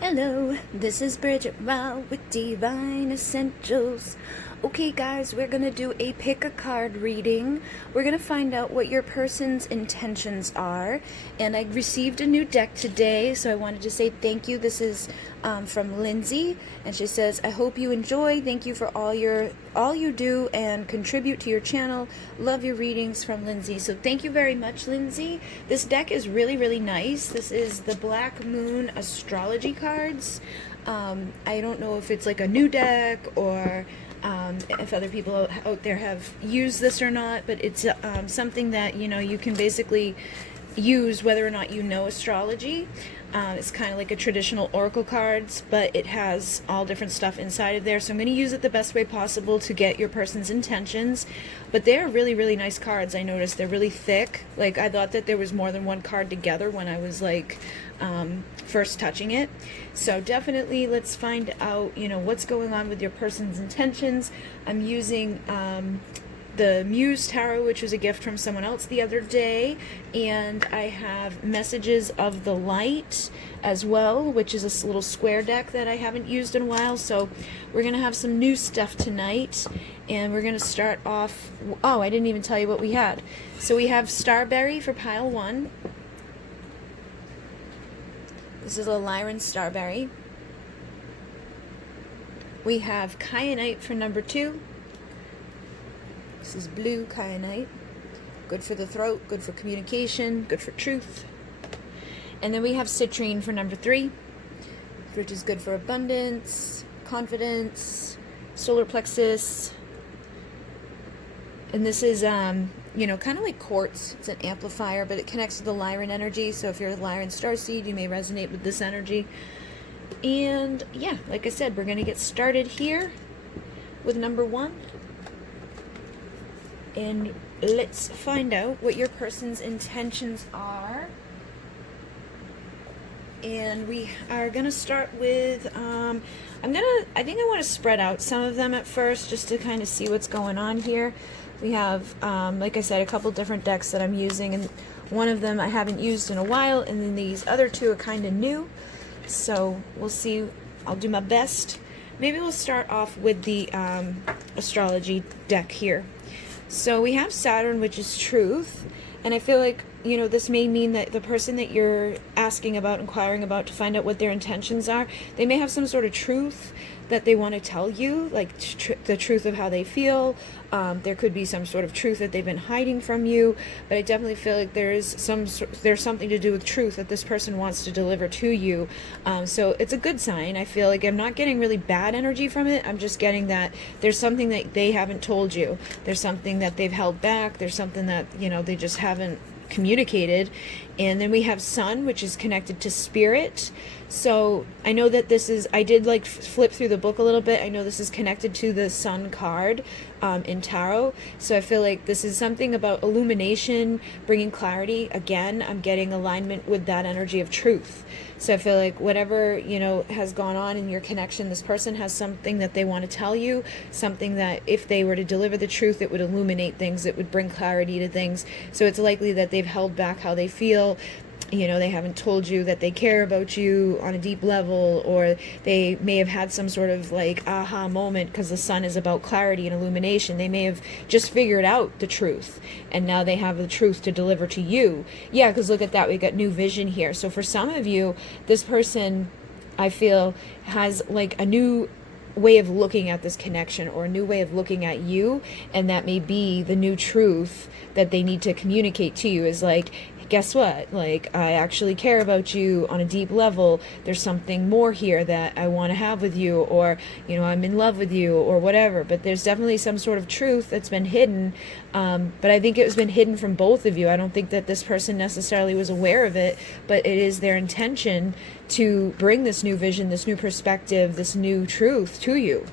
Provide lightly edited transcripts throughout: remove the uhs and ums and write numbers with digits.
Hello, this is Bridget with Divine Essentials. Okay guys, we're going to do a pick a card reading. We're going to find out what your person's intentions are. And I received a new deck today, so I wanted to say thank you. This is from Lindsay, and she says, I hope you enjoy. Thank you for all you do and contribute to your channel. Love your readings, from Lindsay. So thank you very much, Lindsay. This deck is really, really nice. This is the Black Moon Astrology cards. I don't know if it's like a new deck or if other people out there have used this or not, but it's something that you can basically use whether or not you know astrology. It's kind of like a traditional oracle cards, but it has all different stuff inside of there, so I'm going to use it the best way possible to get your person's intentions. But they're really, really nice cards. I noticed they're really thick. Like, I thought that there was more than one card together when I was like first touching it. So definitely let's find out what's going on with your person's intentions. I'm using the Muse Tarot, which was a gift from someone else the other day, and I have Messages of the Light as well, which is a little square deck that I haven't used in a while. So we're gonna have some new stuff tonight, and we're gonna start off. Oh, I didn't even tell you what we had. So we have Starberry for pile 1. This is a Lyran Starberry. We have Kyanite for number 2. This is blue kyanite. Good for the throat, good for communication, good for truth. And then we have citrine for number 3, which is good for abundance, confidence, solar plexus. And this is, kind of like quartz. It's an amplifier, but it connects to the Lyran energy. So if you're a Lyran starseed, you may resonate with this energy. And yeah, like I said, we're going to get started here with number 1. And let's find out what your person's intentions are. And we are going to start with, I think I want to spread out some of them at first just to kind of see what's going on here. We have, like I said, a couple different decks that I'm using, and one of them I haven't used in a while, and then these other two are kind of new. So we'll see. I'll do my best. Maybe we'll start off with the astrology deck here. So we have Saturn, which is truth, and I feel like, this may mean that the person that you're asking about, inquiring about to find out what their intentions are, they may have some sort of truth that they want to tell you, like the truth of how they feel. There could be some sort of truth that they've been hiding from you, but I definitely feel like there's something to do with truth that this person wants to deliver to you. So it's a good sign. I feel like I'm not getting really bad energy from it. I'm just getting that there's something that they haven't told you. There's something that they've held back. There's something that, they just haven't communicated. And then we have Sun, which is connected to spirit. So I know that this is, I did like flip through the book a little bit. I know this is connected to the Sun card in Tarot. So I feel like this is something about illumination, bringing clarity. Again, I'm getting alignment with that energy of truth. So I feel like whatever, has gone on in your connection, this person has something that they want to tell you, something that if they were to deliver the truth, it would illuminate things, it would bring clarity to things. So it's likely that they've held back how they feel. They haven't told you that they care about you on a deep level, or they may have had some sort of like aha moment, because the Sun is about clarity and illumination. They may have just figured out the truth, and now they have the truth to deliver to you. Yeah, because look at that, we got new vision here. So for some of you, this person, I feel, has like a new way of looking at this connection, or a new way of looking at you, and that may be the new truth that they need to communicate to you, is like, guess what? Like, I actually care about you on a deep level. There's something more here that I want to have with you, or, I'm in love with you, or whatever. But there's definitely some sort of truth that's been hidden. But I think it has been hidden from both of you. I don't think that this person necessarily was aware of it, but it is their intention to bring this new vision, this new perspective, this new truth to you.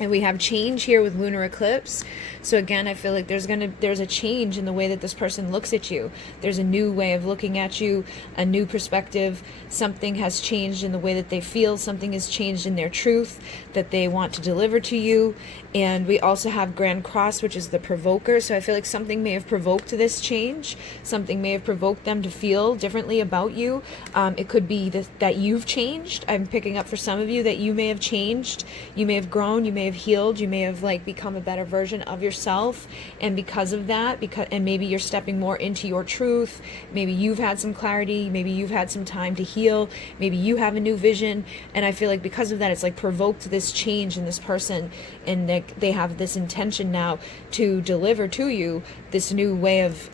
And we have change here with lunar eclipse. So again, I feel like there's a change in the way that this person looks at you. There's a new way of looking at you, a new perspective. Something has changed in the way that they feel. Something has changed in their truth that they want to deliver to you. And we also have Grand Cross, which is the provoker. So I feel like something may have provoked this change. Something may have provoked them to feel differently about you. It could be that you've changed. I'm picking up for some of you that you may have changed. You may have grown. You may have healed. You may have like become a better version of yourself. And because of that, and maybe you're stepping more into your truth. Maybe you've had some clarity. Maybe you've had some time to heal. Maybe you have a new vision. And I feel like because of that, it's like provoked this change in this person, and they have this intention now to deliver to you this new way of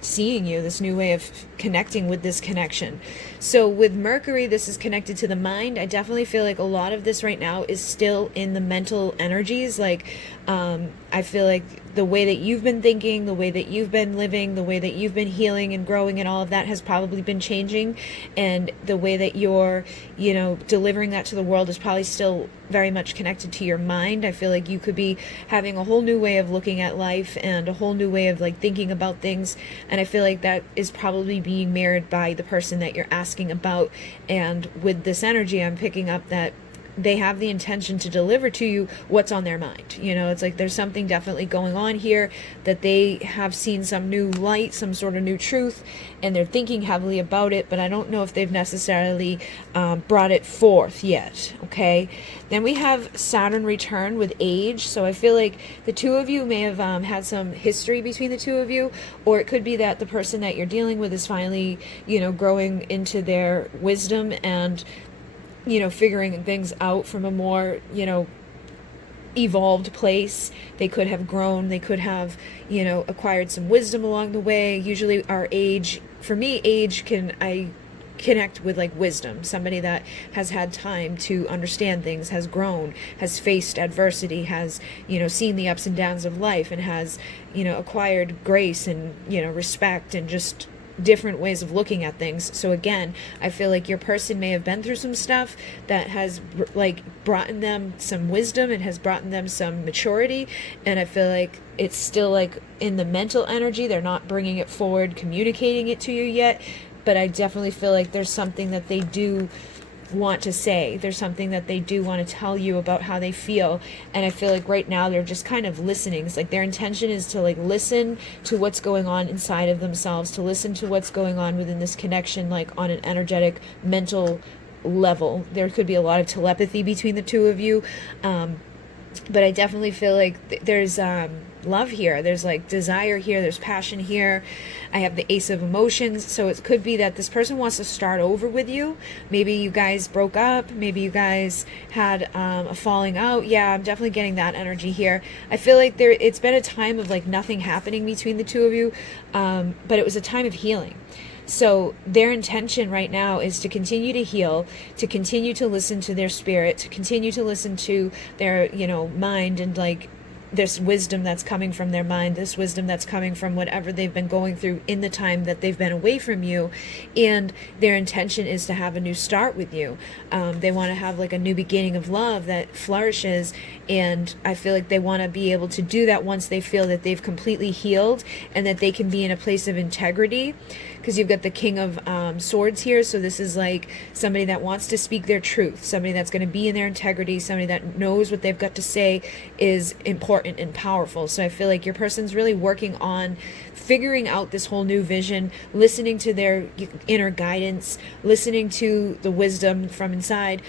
seeing you, this new way of connecting with this connection. So with Mercury, this is connected to the mind. I definitely feel like a lot of this right now is still in the mental energies. Like I feel like the way that you've been thinking, the way that you've been living, the way that you've been healing and growing and all of that has probably been changing. And the way that you're, delivering that to the world is probably still very much connected to your mind. I feel like you could be having a whole new way of looking at life and a whole new way of like thinking about things. And I feel like that is probably being mirrored by the person that you're asking about. And with this energy, I'm picking up that they have the intention to deliver to you what's on their mind. It's like there's something definitely going on here, that they have seen some new light, some sort of new truth, and they're thinking heavily about it, but I don't know if they've necessarily brought it forth yet. Okay. Then we have Saturn return with age. So I feel like the two of you may have had some history between the two of you, or it could be that the person that you're dealing with is finally, growing into their wisdom and figuring things out from a more, evolved place. They could have grown, they could have, acquired some wisdom along the way. Usually our age, for me, I connect with like wisdom, somebody that has had time to understand things, has grown, has faced adversity, has, seen the ups and downs of life, and has, acquired grace and, respect and just different ways of looking at things. So again, I feel like your person may have been through some stuff that has like brought in them some wisdom and has brought in them some maturity, and I feel like it's still like in the mental energy. They're not bringing it forward, communicating it to you yet, but I definitely feel like there's something that they do want to say. There's something that they do want to tell you about how they feel, and I feel like right now they're just kind of listening. It's like their intention is to like listen to what's going on inside of themselves, to listen to what's going on within this connection, like on an energetic mental level. There could be a lot of telepathy between the two of you, but I definitely feel like there's love here, there's like desire here, there's passion here. I have the Ace of Emotions, so it could be that this person wants to start over with you. Maybe you guys broke up, maybe you guys had a falling out. Yeah, I'm definitely getting that energy here. I feel like it's been a time of like nothing happening between the two of you, but it was a time of healing. So their intention right now is to continue to heal, to continue to listen to their spirit, to continue to listen to their, mind, and like this wisdom that's coming from their mind, this wisdom that's coming from whatever they've been going through in the time that they've been away from you. And their intention is to have a new start with you. They want to have like a new beginning of love that flourishes. And I feel like they want to be able to do that once they feel that they've completely healed and that they can be in a place of integrity. Because you've got the King of Swords here. So this is like somebody that wants to speak their truth, somebody that's going to be in their integrity, somebody that knows what they've got to say is important and powerful. So I feel like your person's really working on figuring out this whole new vision, listening to their inner guidance, listening to the wisdom from inside,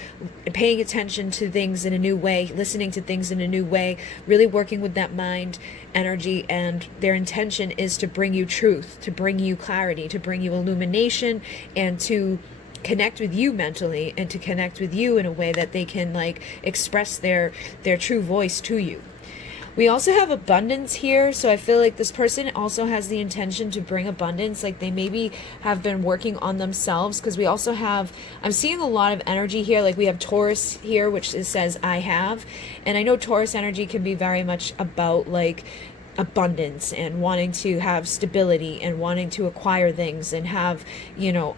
paying attention to things in a new way, listening to things in a new way, really working with that mind energy. And their intention is to bring you truth, to bring you clarity, to bring you illumination, and to connect with you mentally, and to connect with you in a way that they can like express their true voice to you. We also have abundance here, so I feel like this person also has the intention to bring abundance. Like they maybe have been working on themselves, because we also have, I'm seeing a lot of energy here. Like we have Taurus here, which says I have, and I know Taurus energy can be very much about like abundance and wanting to have stability and wanting to acquire things and have,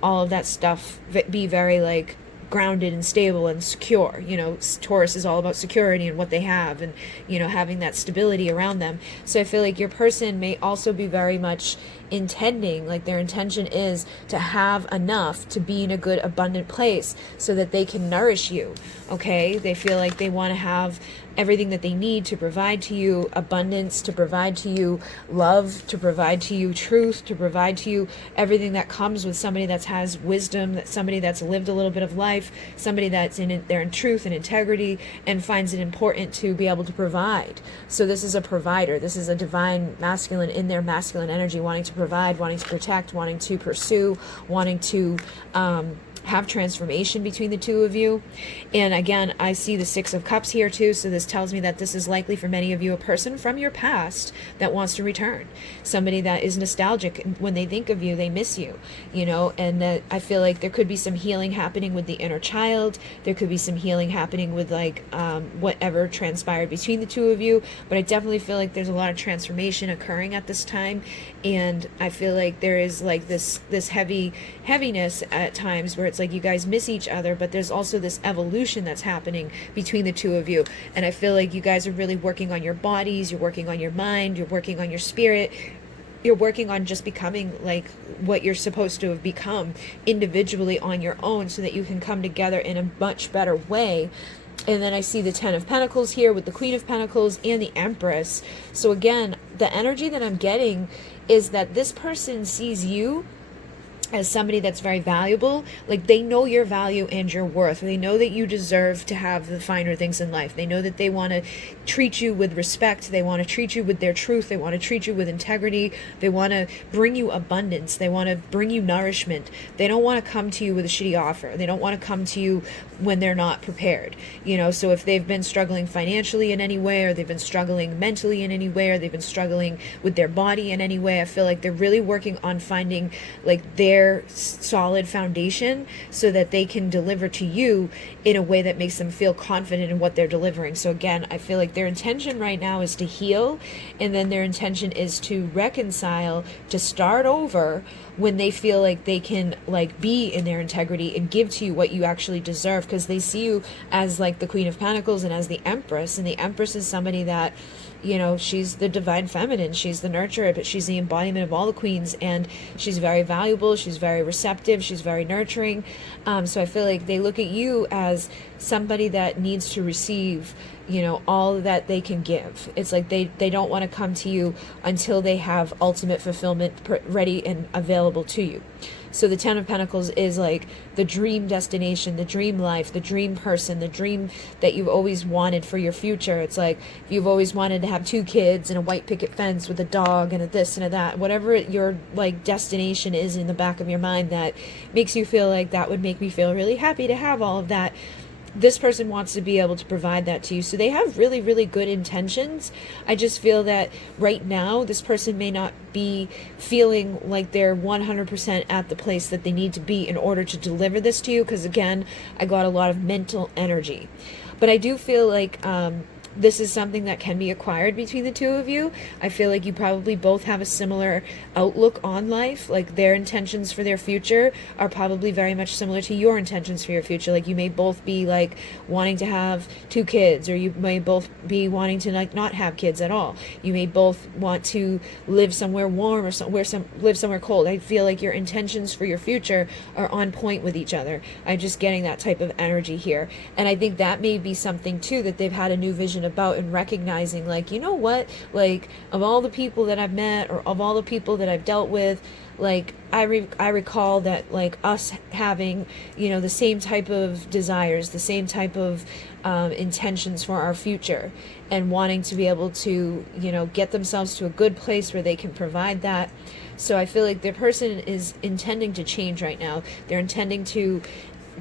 all of that stuff be very like grounded and stable and secure. You know, Taurus is all about security and what they have, and, you know, having that stability around them. So I feel like your person may also be very much intending, like their intention is to have enough to be in a good abundant place so that they can nourish you. Okay, they feel like they want to have everything that they need to provide to you abundance, to provide to you love, to provide to you truth, to provide to you everything that comes with somebody that has wisdom, that somebody that's lived a little bit of life, somebody that's they're in truth and integrity and finds it important to be able to provide. So this is a provider. This is a divine masculine in their masculine energy, wanting to provide, wanting to protect, wanting to pursue, wanting to have transformation between the two of you. And again, I see the Six of Cups here too, so this tells me that this is likely for many of you a person from your past that wants to return, somebody that is nostalgic. When they think of you, they miss you, you know. And that I feel like there could be some healing happening with the inner child. There could be some healing happening with like whatever transpired between the two of you, but I definitely feel like there's a lot of transformation occurring at this time. And I feel like there is like this heaviness at times where it's like you guys miss each other, but there's also this evolution that's happening between the two of you. And I feel like you guys are really working on your bodies, you're working on your mind, you're working on your spirit, you're working on just becoming like what you're supposed to have become individually on your own, so that you can come together in a much better way. And then I see the Ten of Pentacles here with the Queen of Pentacles and the Empress. So again, the energy that I'm getting is that this person sees you as somebody that's very valuable. Like they know your value and your worth. They know that you deserve to have the finer things in life. They know that they want to treat you with respect. They want to treat you with their truth. They want to treat you with integrity. They want to bring you abundance. They want to bring you nourishment. They don't want to come to you with a shitty offer. They don't want to come to you when they're not prepared, you know. So if they've been struggling financially in any way, or they've been struggling mentally in any way, or they've been struggling with their body in any way, I feel like they're really working on finding like their solid foundation so that they can deliver to you in a way that makes them feel confident in what they're delivering. So again, I feel like their intention right now is to heal, and then their intention is to reconcile, to start over when they feel like they can like be in their integrity and give to you what you actually deserve, because they see you as like the Queen of Pentacles and as the Empress. And the Empress is somebody that, you know, she's the divine feminine, she's the nurturer, but she's the embodiment of all the queens, and she's very valuable, she's very receptive, she's very nurturing. So I feel like they look at you as somebody that needs to receive, you know, all that they can give. It's like they don't want to come to you until they have ultimate fulfillment ready and available to you. So the Ten of Pentacles is like the dream destination, the dream life, the dream person, the dream that you've always wanted for your future. It's like you've always wanted to have 2 kids and a white picket fence with a dog and a this and a that. Whatever your like destination is in the back of your mind that makes you feel like that would make me feel really happy to have all of that. This person wants to be able to provide that to you. So they have really, really good intentions. I just feel that right now, this person may not be feeling like they're 100% at the place that they need to be in order to deliver this to you. Because again, I got a lot of mental energy. But I do feel like this is something that can be acquired between the two of you. I feel like you probably both have a similar outlook on life. Like their intentions for their future are probably very much similar to your intentions for your future. Like you may both be like wanting to have 2 kids, or you may both be wanting to like not have kids at all. You may both want to live somewhere warm or live somewhere cold. I feel like your intentions for your future are on point with each other. I'm just getting that type of energy here. And I think that may be something too that they've had a new vision about, and recognizing like, you know what, like of all the people that I've met or of all the people that I've dealt with, like I recall that like us having, you know, the same type of desires, the same type of intentions for our future, and wanting to be able to, you know, get themselves to a good place where they can provide that. So I feel like the person is intending to change right now. They're intending to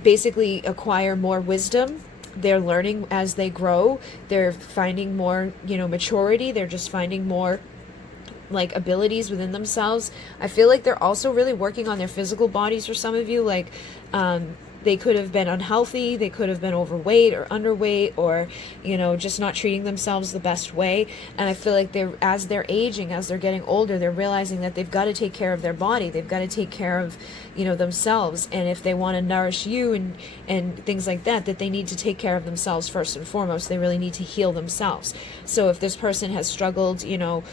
basically acquire more wisdom. They're learning as they grow. They're finding more, you know, maturity. They're just finding more like abilities within themselves. I feel like they're also really working on their physical bodies for some of you. Like they could have been unhealthy, they could have been overweight or underweight, or, you know, just not treating themselves the best way. And I feel like as they're aging, as they're getting older, they're realizing that they've got to take care of their body, they've got to take care of, you know, themselves. And if they want to nourish you and things like that, that they need to take care of themselves first and foremost. They really need to heal themselves. So if this person has struggled, you know,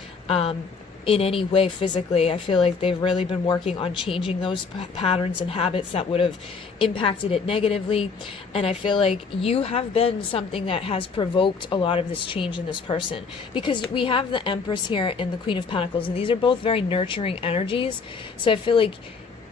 in any way physically, I feel like they've really been working on changing those patterns and habits that would have impacted it negatively. And I feel like you have been something that has provoked a lot of this change in this person, because we have the Empress here and the Queen of Pentacles, and these are both very nurturing energies. So I feel like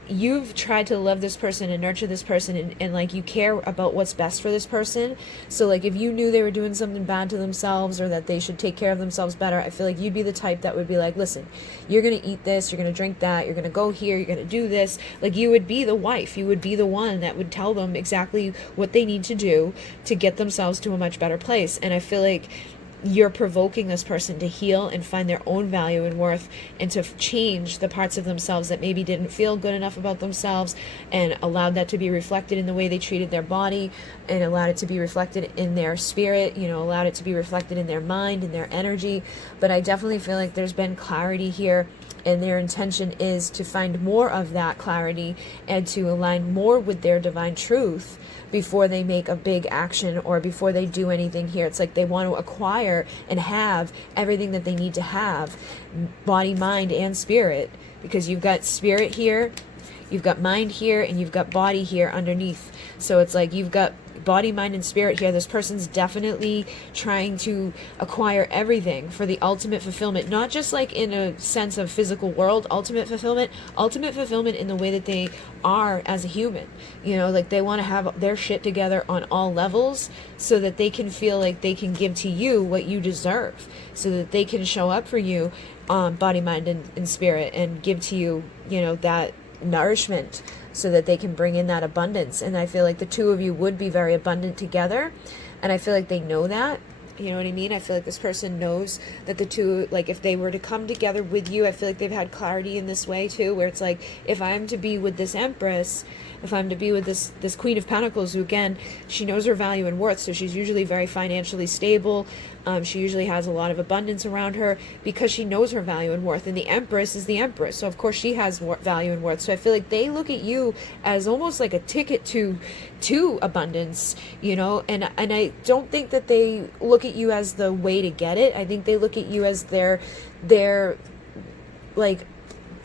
you've tried to love this person and nurture this person, and like you care about what's best for this person. So like if you knew they were doing something bad to themselves or that they should take care of themselves better, I feel like you'd be the type that would be like, listen, you're going to eat this, you're going to drink that, you're going to go here, you're going to do this. Like you would be the wife, you would be the one that would tell them exactly what they need to do to get themselves to a much better place. And I feel like you're provoking this person to heal and find their own value and worth, and to change the parts of themselves that maybe didn't feel good enough about themselves, and allowed that to be reflected in the way they treated their body, and allowed it to be reflected in their spirit, you know, allowed it to be reflected in their mind and their energy. But I definitely feel like there's been clarity here, and their intention is to find more of that clarity and to align more with their divine truth before they make a big action or before they do anything here. It's like they want to acquire and have everything that they need to have, body, mind, and spirit, because you've got spirit here, you've got mind here, and you've got body here underneath. So it's like you've got body, mind, and spirit here. This person's definitely trying to acquire everything for the ultimate fulfillment, not just like in a sense of physical world ultimate fulfillment in the way that they are as a human. You know, like they want to have their shit together on all levels so that they can feel like they can give to you what you deserve, so that they can show up for you, body, mind, and spirit, and give to you, you know, that nourishment, so that they can bring in that abundance. And I feel like the two of you would be very abundant together, and I feel like they know that. You know what I mean? I feel like this person knows that the two, like if they were to come together with you, I feel like they've had clarity in this way too, where it's like, if I'm to be with this Empress, if I'm to be with this Queen of Pentacles, who again, she knows her value and worth, so she's usually very financially stable. She usually has a lot of abundance around her because she knows her value and worth. And the Empress is the Empress, so of course she has value and worth. So I feel like they look at you as almost like a ticket to abundance, you know. And I don't think that they look at you as the way to get it. I think they look at you as their like,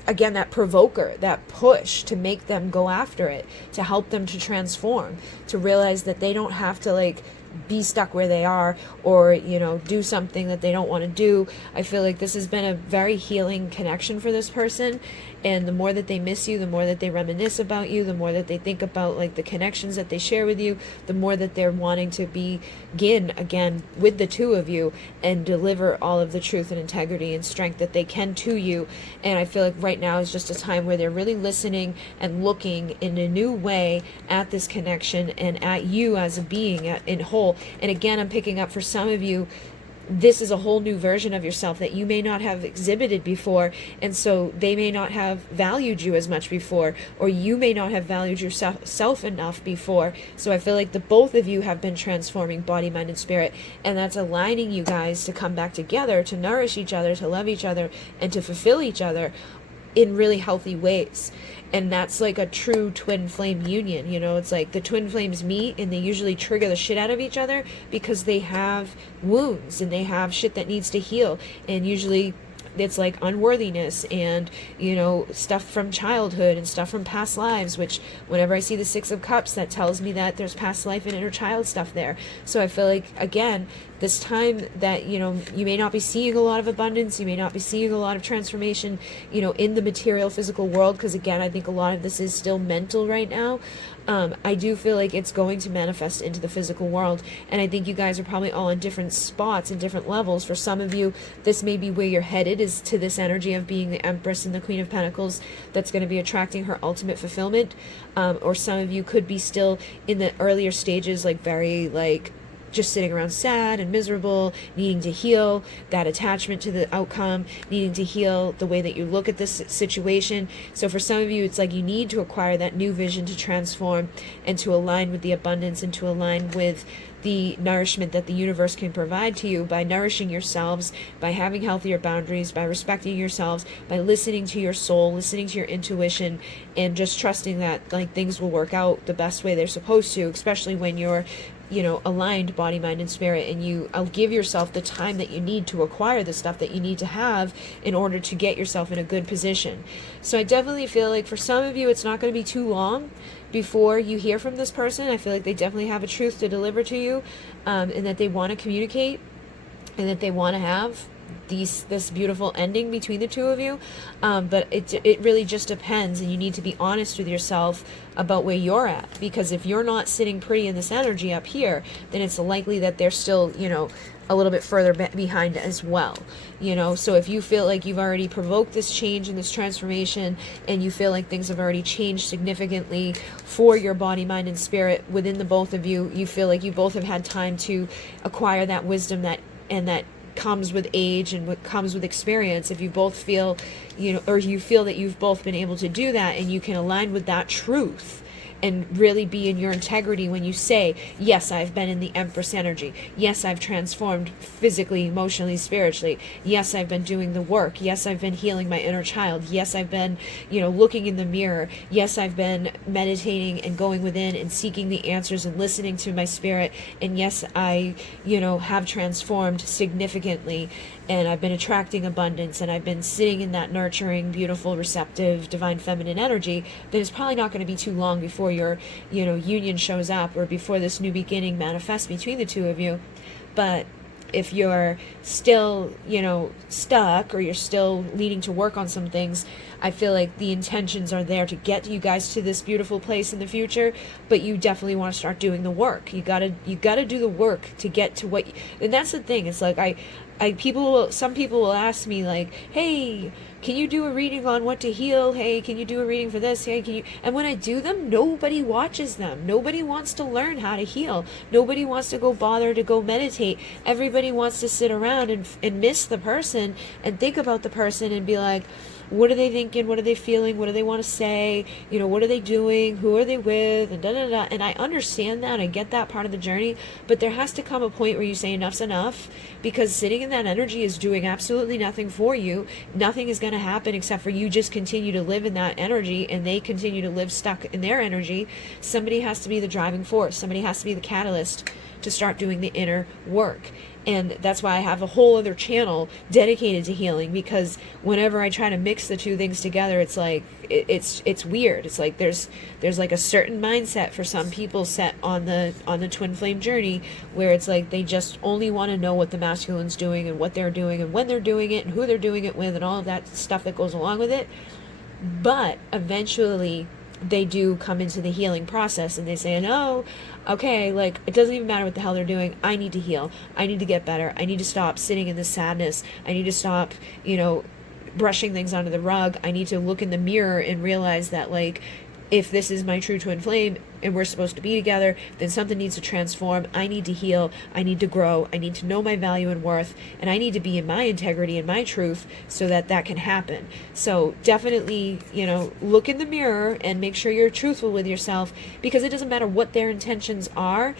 again, that provoker, that push to make them go after it, to help them to transform, to realize that they don't have to like be stuck where they are, or, you know, do something that they don't want to do. I feel like this has been a very healing connection for this person, and the more that they miss you, the more that they reminisce about you, the more that they think about like the connections that they share with you, the more that they're wanting to begin again with the two of you and deliver all of the truth and integrity and strength that they can to you. And I feel like right now is just a time where they're really listening and looking in a new way at this connection and at you as a being in whole. And again, I'm picking up for some of you, this is a whole new version of yourself that you may not have exhibited before, and so they may not have valued you as much before, or you may not have valued yourself enough before. So I feel like the both of you have been transforming body, mind, and spirit, and that's aligning you guys to come back together, to nourish each other, to love each other, and to fulfill each other in really healthy ways. And that's like a true twin flame union. You know, it's like the twin flames meet and they usually trigger the shit out of each other because they have wounds and they have shit that needs to heal. And usually it's like unworthiness and, you know, stuff from childhood and stuff from past lives, which whenever I see the Six of Cups, that tells me that there's past life and inner child stuff there. So I feel like, again, this time that, you know, you may not be seeing a lot of abundance, you may not be seeing a lot of transformation, you know, in the material physical world, because again, I think a lot of this is still mental right now. I do feel like it's going to manifest into the physical world, and I think you guys are probably all in different spots and different levels. For some of you, this may be where you're headed, is to this energy of being the Empress and the Queen of Pentacles that's going to be attracting her ultimate fulfillment, or some of you could be still in the earlier stages, like very like just sitting around sad and miserable, needing to heal that attachment to the outcome, needing to heal the way that you look at this situation. So for some of you, it's like you need to acquire that new vision to transform and to align with the abundance and to align with the nourishment that the universe can provide to you by nourishing yourselves, by having healthier boundaries, by respecting yourselves, by listening to your soul, listening to your intuition, and just trusting that like things will work out the best way they're supposed to, especially when you're, you know, aligned body, mind, and spirit, and I'll give yourself the time that you need to acquire the stuff that you need to have in order to get yourself in a good position. So I definitely feel like for some of you, it's not going to be too long before you hear from this person. I feel like they definitely have a truth to deliver to you, and that they want to communicate, and that they want to have this beautiful ending between the two of you. But it really just depends, and you need to be honest with yourself about where you're at, because if you're not sitting pretty in this energy up here, then it's likely that they're still, you know, a little bit further behind as well, you know. So if you feel like you've already provoked this change and this transformation, and you feel like things have already changed significantly for your body, mind, and spirit within the both of you, you feel like you both have had time to acquire that wisdom that comes with age and what comes with experience. If you both feel, you know, or you feel that you've both been able to do that, and you can align with that truth and really be in your integrity when you say, yes, I've been in the Empress energy. Yes, I've transformed physically, emotionally, spiritually. Yes, I've been doing the work. Yes, I've been healing my inner child. Yes, I've been, you know, looking in the mirror. Yes, I've been meditating and going within and seeking the answers and listening to my spirit. And yes, I, you know, have transformed significantly, and I've been attracting abundance, and I've been sitting in that nurturing, beautiful, receptive, divine feminine energy. Then it's probably not going to be too long before your, you know, union shows up, or before this new beginning manifests between the two of you. But if you're still, you know, stuck, or you're still needing to work on some things, I feel like the intentions are there to get you guys to this beautiful place in the future, but you definitely want to start doing the work. You gotta do the work to get to what and that's the thing. It's like some people will ask me like, hey, can you do a reading on what to heal? Hey, can you do a reading for this? Hey, can you? And when I do them, nobody watches them. Nobody wants to learn how to heal. Nobody wants to go bother to go meditate. Everybody wants to sit around and miss the person and think about the person and be like, what are they thinking? What are they feeling? What do they want to say? You know, what are they doing? Who are they with? And da-da-da. And I understand that. I get that part of the journey. But there has to come a point where you say enough's enough, because sitting in that energy is doing absolutely nothing for you. Nothing is going to happen except for you just continue to live in that energy, and they continue to live stuck in their energy. Somebody has to be the driving force. Somebody has to be the catalyst to start doing the inner work. And that's why I have a whole other channel dedicated to healing, because whenever I try to mix the two things together, it's like it's weird. It's like there's like a certain mindset for some people set on the twin flame journey, where it's like they just only want to know what the masculine's doing and what they're doing and when they're doing it and who they're doing it with and all of that stuff that goes along with it. But eventually they do come into the healing process, and they say, no, okay, like, it doesn't even matter what the hell they're doing. I need to heal. I need to get better. I need to stop sitting in this sadness. I need to stop, you know, brushing things under the rug. I need to look in the mirror and realize that, like, if this is my true twin flame and we're supposed to be together, then something needs to transform. I need to heal. I need to grow. I need to know my value and worth, and I need to be in my integrity and my truth so that that can happen. So definitely, you know, look in the mirror and make sure you're truthful with yourself, because it doesn't matter what their intentions are.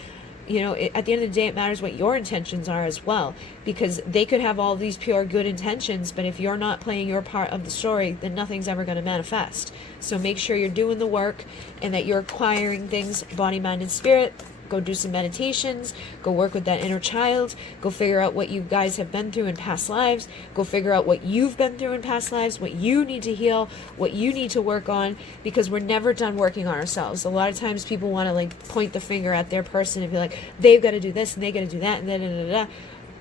You know, at the end of the day, it matters what your intentions are as well, because they could have all these pure good intentions, but if you're not playing your part of the story, then nothing's ever going to manifest. So make sure you're doing the work and that you're acquiring things, body, mind, and spirit. Go do some meditations, go work with that inner child, go figure out what you guys have been through in past lives, go figure out what you've been through in past lives, what you need to heal, what you need to work on, because we're never done working on ourselves. A lot of times people want to like point the finger at their person and be like, they've got to do this and they got to do that and da da da da.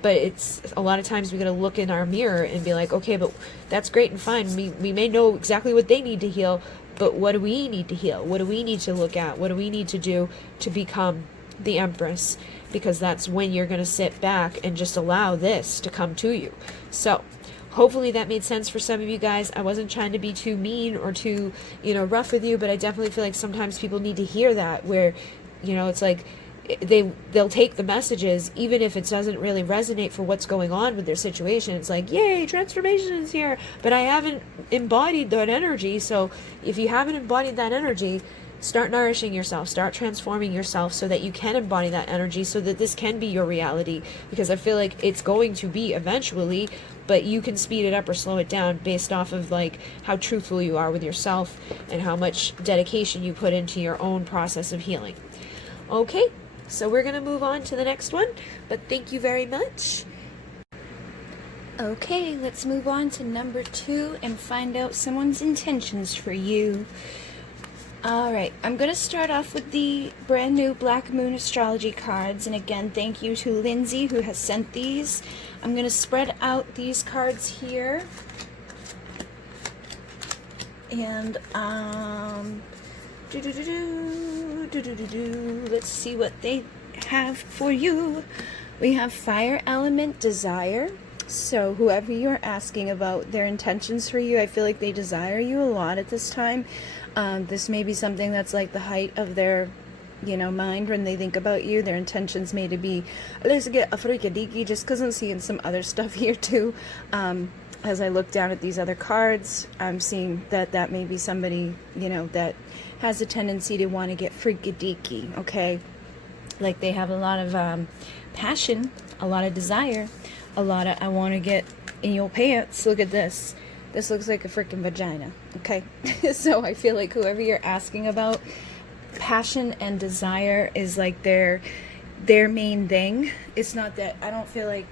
But it's a lot of times we got to look in our mirror and be like, okay, but that's great and fine. We may know exactly what they need to heal, but what do we need to heal? What do we need to look at? What do we need to do to become the Empress? Because that's when you're going to sit back and just allow this to come to you. So hopefully that made sense for some of you guys. I wasn't trying to be too mean or too, you know, rough with you, but I definitely feel like sometimes people need to hear that, where, you know, it's like, they'll take the messages even if it doesn't really resonate for what's going on with their situation. It's like, yay, transformation is here, but I haven't embodied that energy. So if you haven't embodied that energy, start nourishing yourself, start transforming yourself so that you can embody that energy, so that this can be your reality, because I feel like it's going to be eventually, but you can speed it up or slow it down based off of like how truthful you are with yourself and how much dedication you put into your own process of healing. Okay, so we're going to move on to the next one, but thank you very much. Okay, let's move on to number 2 and find out someone's intentions for you. Alright, I'm going to start off with the brand new Black Moon Astrology cards, and again, thank you to Lindsay who has sent these. I'm going to spread out these cards here, and let's see what they have for you. We have Fire Element Desire. So whoever you're asking about their intentions for you, I feel like they desire you a lot at this time. This may be something that's like the height of their, mind when they think about you. Their intentions may to be, let's get a freaky just because I'm seeing some other stuff here too. As I look down at these other cards, I'm seeing that may be somebody, that has a tendency to want to get freaky, okay? Like they have a lot of passion, a lot of desire, a lot of, I want to get in your pants. Look at this. This looks like a freaking vagina, okay? So I feel like whoever you're asking about, passion and desire is like their main thing. It's not that, I don't feel like,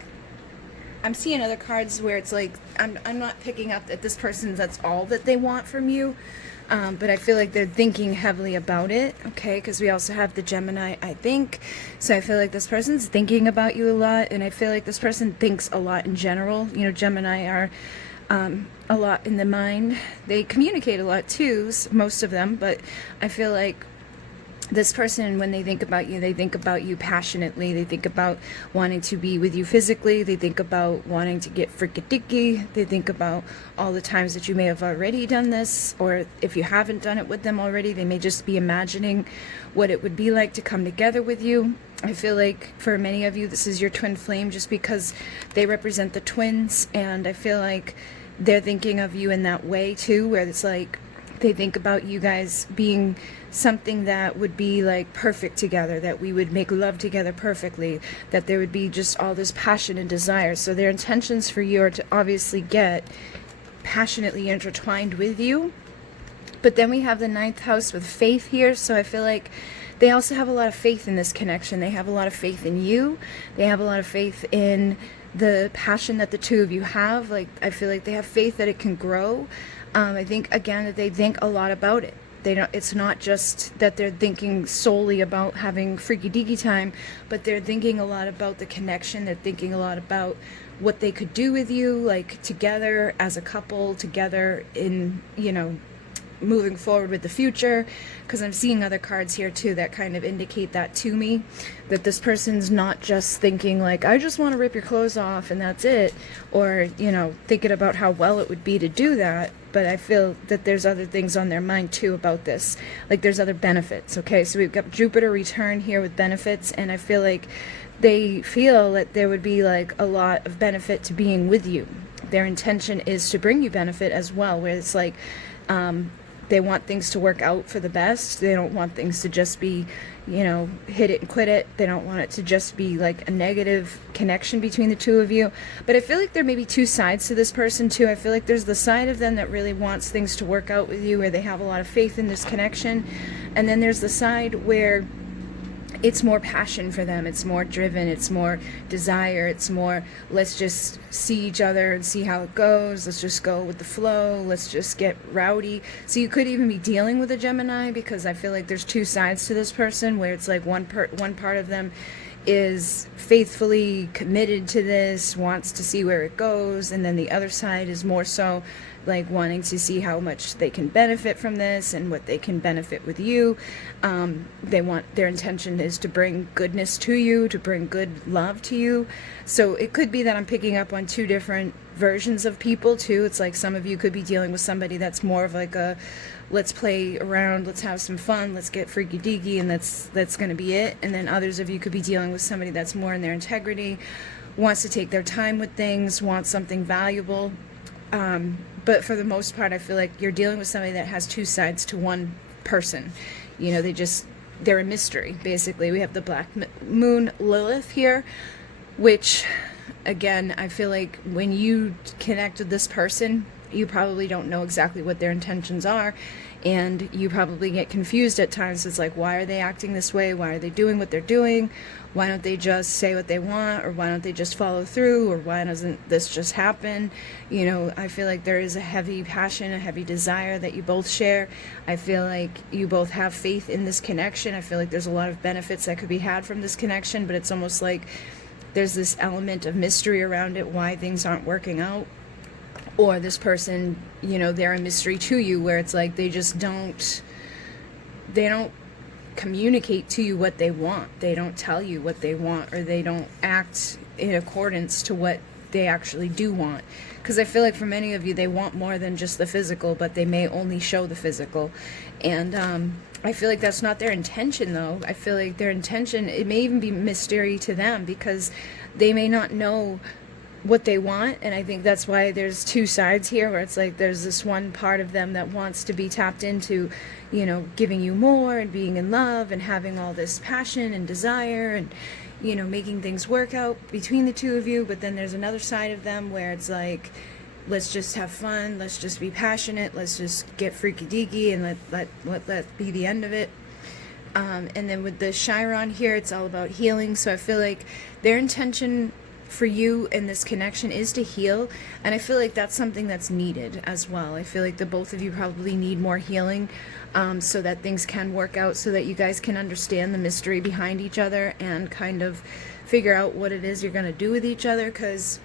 I'm seeing other cards where it's like, I'm not picking up that this person, that's all that they want from you. But I feel like they're thinking heavily about it, okay? Because we also have the Gemini, I think. So I feel like this person's thinking about you a lot, and I feel like this person thinks a lot in general. Gemini are a lot in the mind. They communicate a lot too, most of them, but I feel like this person, when they think about you passionately. They think about wanting to be with you physically. They think about wanting to get freaky-dicky. They think about all the times that you may have already done this, or if you haven't done it with them already, they may just be imagining what it would be like to come together with you. I feel like for many of you, this is your twin flame just because they represent the twins, and I feel like they're thinking of you in that way too, where it's like they think about you guys being something that would be like perfect together, that we would make love together perfectly, that there would be just all this passion and desire. So their intentions for you are to obviously get passionately intertwined with you. But then we have the 9th house with faith here, so I feel like they also have a lot of faith in this connection. They have a lot of faith in you. They have a lot of faith in the passion that the two of you have. Like, I feel like they have faith that it can grow. I think, again, that they think a lot about it. It's not just that they're thinking solely about having freaky deaky time, but they're thinking a lot about the connection. They're thinking a lot about what they could do with you, like together as a couple, together in, moving forward with the future, because I'm seeing other cards here too that kind of indicate that to me, that this person's not just thinking like, I just want to rip your clothes off and that's it, or thinking about how well it would be to do that, but I feel that there's other things on their mind too about this, like there's other benefits. Okay, so we've got Jupiter return here with benefits, and I feel like they feel that there would be like a lot of benefit to being with you. Their intention is to bring you benefit as well, where it's like they want things to work out for the best. They don't want things to just be, hit it and quit it. They don't want it to just be like a negative connection between the two of you. But I feel like there may be two sides to this person too. I feel like there's the side of them that really wants things to work out with you, where they have a lot of faith in this connection. And then there's the side where it's more passion for them, it's more driven, it's more desire, it's more, let's just see each other and see how it goes, let's just go with the flow, let's just get rowdy. So you could even be dealing with a Gemini, because I feel like there's two sides to this person, where it's like one part of them is faithfully committed to this, wants to see where it goes, and then the other side is more so like wanting to see how much they can benefit from this and what they can benefit with you. Their intention is to bring goodness to you, to bring good love to you. So it could be that I'm picking up on two different versions of people too. It's like some of you could be dealing with somebody that's more of like a, let's play around, let's have some fun, let's get freaky deaky, and that's going to be it. And then others of you could be dealing with somebody that's more in their integrity, wants to take their time with things, wants something valuable. But for the most part, I feel like you're dealing with somebody that has two sides to one person. You know, they're a mystery, basically. We have the Black Moon Lilith here, which, again, I feel like when you connect with this person, you probably don't know exactly what their intentions are, and you probably get confused at times. It's like, why are they acting this way? Why are they doing what they're doing? Why don't they just say what they want? Or why don't they just follow through? Or why doesn't this just happen? You know, I feel like there is a heavy passion, a heavy desire that you both share. I feel like you both have faith in this connection. I feel like there's a lot of benefits that could be had from this connection, but it's almost like there's this element of mystery around it, why things aren't working out. Or this person, you know, they're a mystery to you, where it's like they don't communicate to you what they want. They don't tell you what they want, or they don't act in accordance to what they actually do want. Because I feel like for many of you, they want more than just the physical, but they may only show the physical. And I feel like that's not their intention, though. I feel like their intention, it may even be mystery to them, because they may not know what they want. And I think that's why there's two sides here, where it's like there's this one part of them that wants to be tapped into, you know, giving you more and being in love and having all this passion and desire and, you know, making things work out between the two of you. But then there's another side of them where it's like, let's just have fun, let's just be passionate, let's just get freaky deaky, and let that be the end of it. And then with the Chiron here, it's all about healing. So I feel like their intention for you in this connection is to heal, and I feel like that's something that's needed as well. I feel like the both of you probably need more healing, so that things can work out, so that you guys can understand the mystery behind each other and kind of figure out what it is you're going to do with each other. Because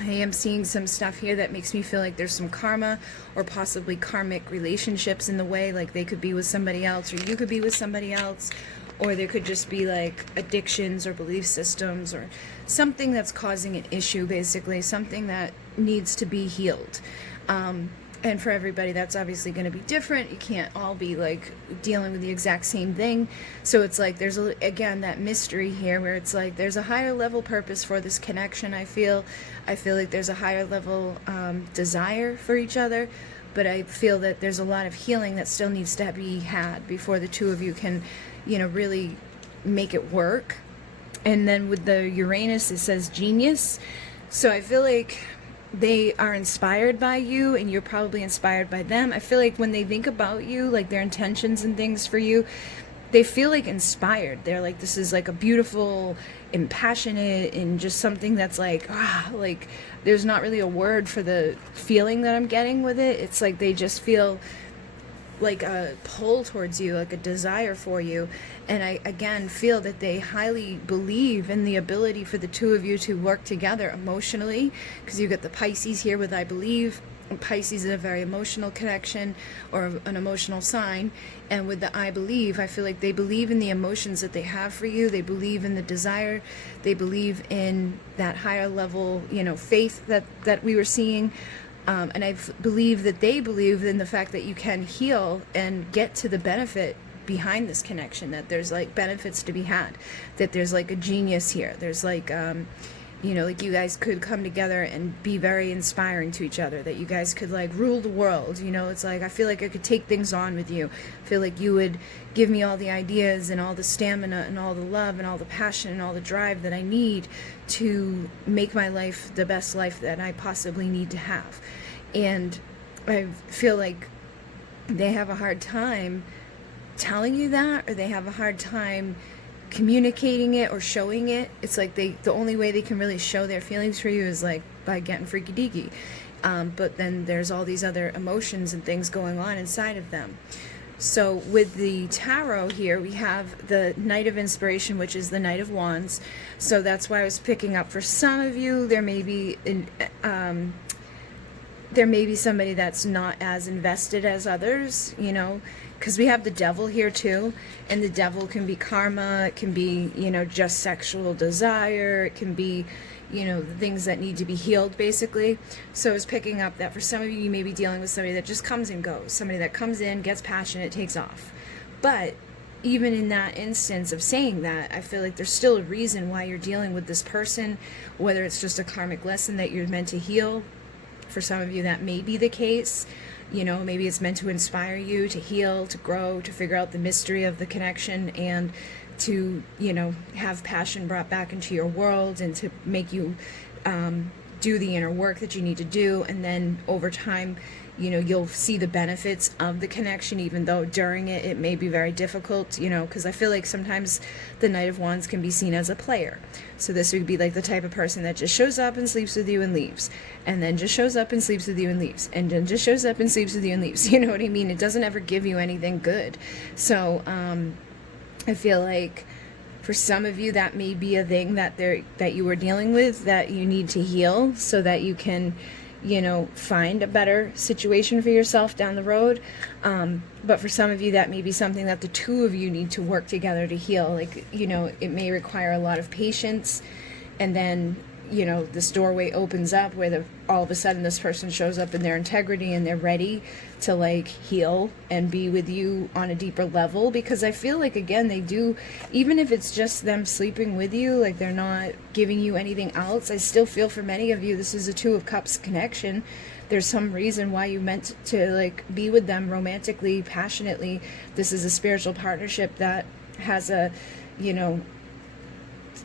I am seeing some stuff here that makes me feel like there's some karma or possibly karmic relationships in the way. Like they could be with somebody else, or you could be with somebody else, or there could just be like addictions or belief systems or something that's causing an issue, basically something that needs to be healed. And for everybody, that's obviously going to be different. You can't all be like dealing with the exact same thing. So it's like there's again that mystery here, where it's like there's a higher level purpose for this connection. I feel like there's a higher level desire for each other, but I feel that there's a lot of healing that still needs to be had before the two of you can, you know, really make it work. And then with the Uranus, it says genius. So I feel like they are inspired by you, and you're probably inspired by them. I feel like when they think about you, like their intentions and things for you, they feel like inspired. They're like, this is like a beautiful and passionate and just something that's like, like there's not really a word for the feeling that I'm getting with it. It's like they just feel like a pull towards you, like a desire for you. And I again feel that they highly believe in the ability for the two of you to work together emotionally, because you get the Pisces here with I believe. And Pisces is a very emotional connection, or an emotional sign. And with the I believe, I feel like they believe in the emotions that they have for you. They believe in the desire. They believe in that higher level, you know, faith that we were seeing. And I believe that they believe in the fact that you can heal and get to the benefit behind this connection, that there's like benefits to be had, that there's like a genius here. There's like, you know, like you guys could come together and be very inspiring to each other, that you guys could like rule the world. You know, it's like, I feel like I could take things on with you. I feel like you would give me all the ideas and all the stamina and all the love and all the passion and all the drive that I need to make my life the best life that I possibly need to have. And I feel like they have a hard time telling you that, or they have a hard time communicating it or showing it. It's like the only way they can really show their feelings for you is like by getting freaky deaky. But then there's all these other emotions and things going on inside of them. So with the tarot here, we have the Knight of Inspiration, which is the Knight of Wands. So that's why I was picking up for some of you, there may be there may be somebody that's not as invested as others, you know, because we have the devil here too, and the devil can be karma, it can be, you know, just sexual desire, it can be, you know, the things that need to be healed, basically. So I was picking up that for some of you, you may be dealing with somebody that just comes and goes, somebody that comes in, gets passionate, takes off. But even in that instance of saying that, I feel like there's still a reason why you're dealing with this person, whether it's just a karmic lesson that you're meant to heal. For some of you, that may be the case. You know, maybe it's meant to inspire you to heal, to grow, to figure out the mystery of the connection, and to, you know, have passion brought back into your world, and to make you do the inner work that you need to do. And then over time, you know, you'll see the benefits of the connection, even though during it, it may be very difficult, you know, because I feel like sometimes the Knight of Wands can be seen as a player. So this would be like the type of person that just shows up and sleeps with you and leaves, and then just shows up and sleeps with you and leaves, and then just shows up and sleeps with you and leaves. You know what I mean? It doesn't ever give you anything good. So I feel like for some of you, that may be a thing that you were dealing with, that you need to heal so that you can, you know, find a better situation for yourself down the road. But for some of you, that may be something that the two of you need to work together to heal. Like, you know, it may require a lot of patience, and then, you know, this doorway opens up where all of a sudden this person shows up in their integrity and they're ready to like heal and be with you on a deeper level. Because I feel like, again, they do, even if it's just them sleeping with you, like they're not giving you anything else, I still feel for many of you, this is a Two of Cups connection. There's some reason why you meant to like be with them romantically, passionately. This is a spiritual partnership that has a, you know,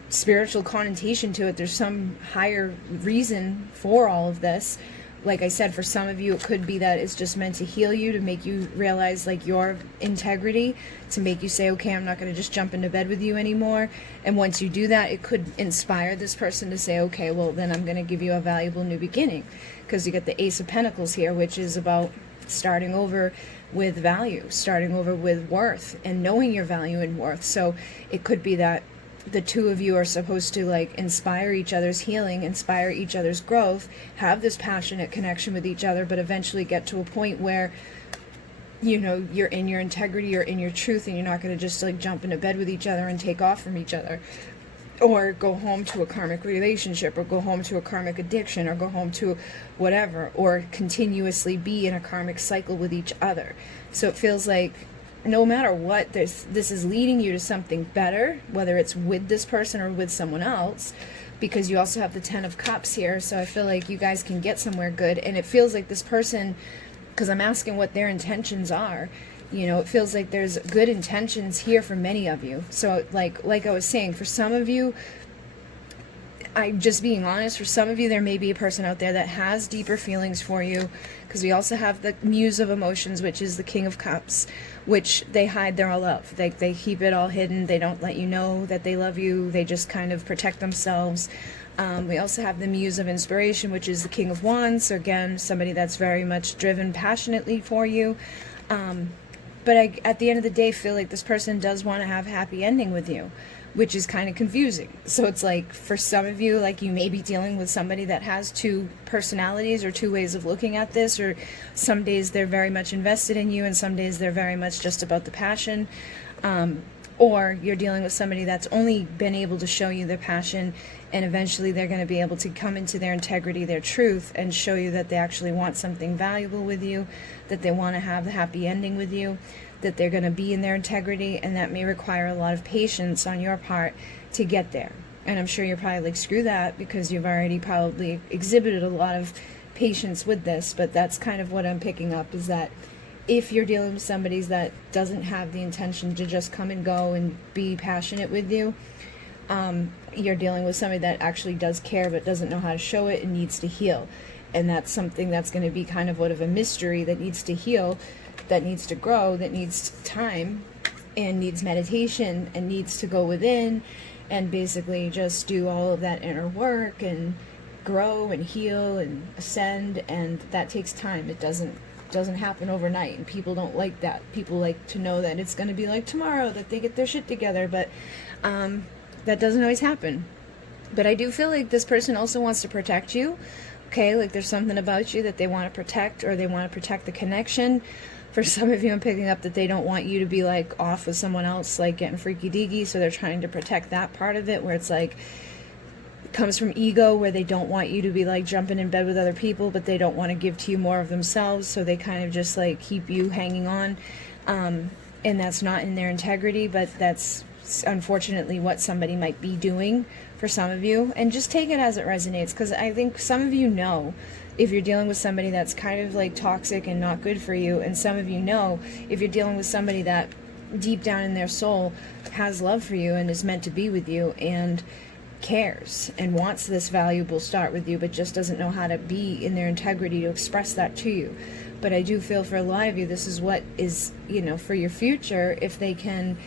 spiritual connotation to it. There's some higher reason for all of this. Like I said, for some of you, it could be that it's just meant to heal you, to make you realize like your integrity, to make you say, okay, I'm not going to just jump into bed with you anymore. And once you do that, it could inspire this person to say, okay, well, then I'm going to give you a valuable new beginning. Because you get the Ace of Pentacles here, which is about starting over with value, starting over with worth, and knowing your value and worth. So it could be that the two of you are supposed to like inspire each other's healing, inspire each other's growth, have this passionate connection with each other, but eventually get to a point where, you know, you're in your integrity, you're in your truth, and you're not going to just like jump into bed with each other and take off from each other, or go home to a karmic relationship, or go home to a karmic addiction, or go home to whatever, or continuously be in a karmic cycle with each other. So it feels like no matter what, this is leading you to something better, whether it's with this person or with someone else, because you also have the Ten of Cups here. So I feel like you guys can get somewhere good. And it feels like this person, because I'm asking what their intentions are, you know, it feels like there's good intentions here for many of you. So like I was saying, for some of you, I'm just being honest, for some of you, there may be a person out there that has deeper feelings for you, because we also have the Muse of Emotions, which is the King of Cups, which they hide their love. They keep it all hidden. They don't let you know that they love you. They just kind of protect themselves. We also have the Muse of Inspiration, which is the King of Wands. So again, somebody that's very much driven passionately for you. But at the end of the day, feel like this person does want to have a happy ending with you, which is kind of confusing. So it's like, for some of you, like you may be dealing with somebody that has two personalities or two ways of looking at this, or some days they're very much invested in you and some days they're very much just about the passion. Or you're dealing with somebody that's only been able to show you their passion, and eventually they're going to be able to come into their integrity, their truth, and show you that they actually want something valuable with you, that they want to have the happy ending with you, that they're going to be in their integrity, and that may require a lot of patience on your part to get there. And I'm sure you're probably like, screw that, because you've already probably exhibited a lot of patience with this. But that's kind of what I'm picking up, is that if you're dealing with somebody that doesn't have the intention to just come and go and be passionate with you, you're dealing with somebody that actually does care but doesn't know how to show it and needs to heal. And that's something that's going to be kind of what of a mystery, that needs to heal, that needs to grow, that needs time, and needs meditation, and needs to go within and basically just do all of that inner work and grow and heal and ascend. And that takes time. It doesn't happen overnight, and people don't like that. People like to know that it's going to be like tomorrow, that they get their shit together, but that doesn't always happen. But I do feel like this person also wants to protect you. Okay, like there's something about you that they want to protect, or they want to protect the connection. For some of you, I'm picking up that they don't want you to be like off with someone else, like getting freaky deaky, so they're trying to protect that part of it, where it's like, it comes from ego, where they don't want you to be like jumping in bed with other people, but they don't want to give to you more of themselves, so they kind of just like keep you hanging on. And that's not in their integrity, but that's unfortunately what somebody might be doing for some of you. And just take it as it resonates, because I think some of you know if you're dealing with somebody that's kind of like toxic and not good for you, and some of you know if you're dealing with somebody that deep down in their soul has love for you and is meant to be with you and cares and wants this valuable start with you, but just doesn't know how to be in their integrity to express that to you. But I do feel for a lot of you, this is what is, for your future, if they can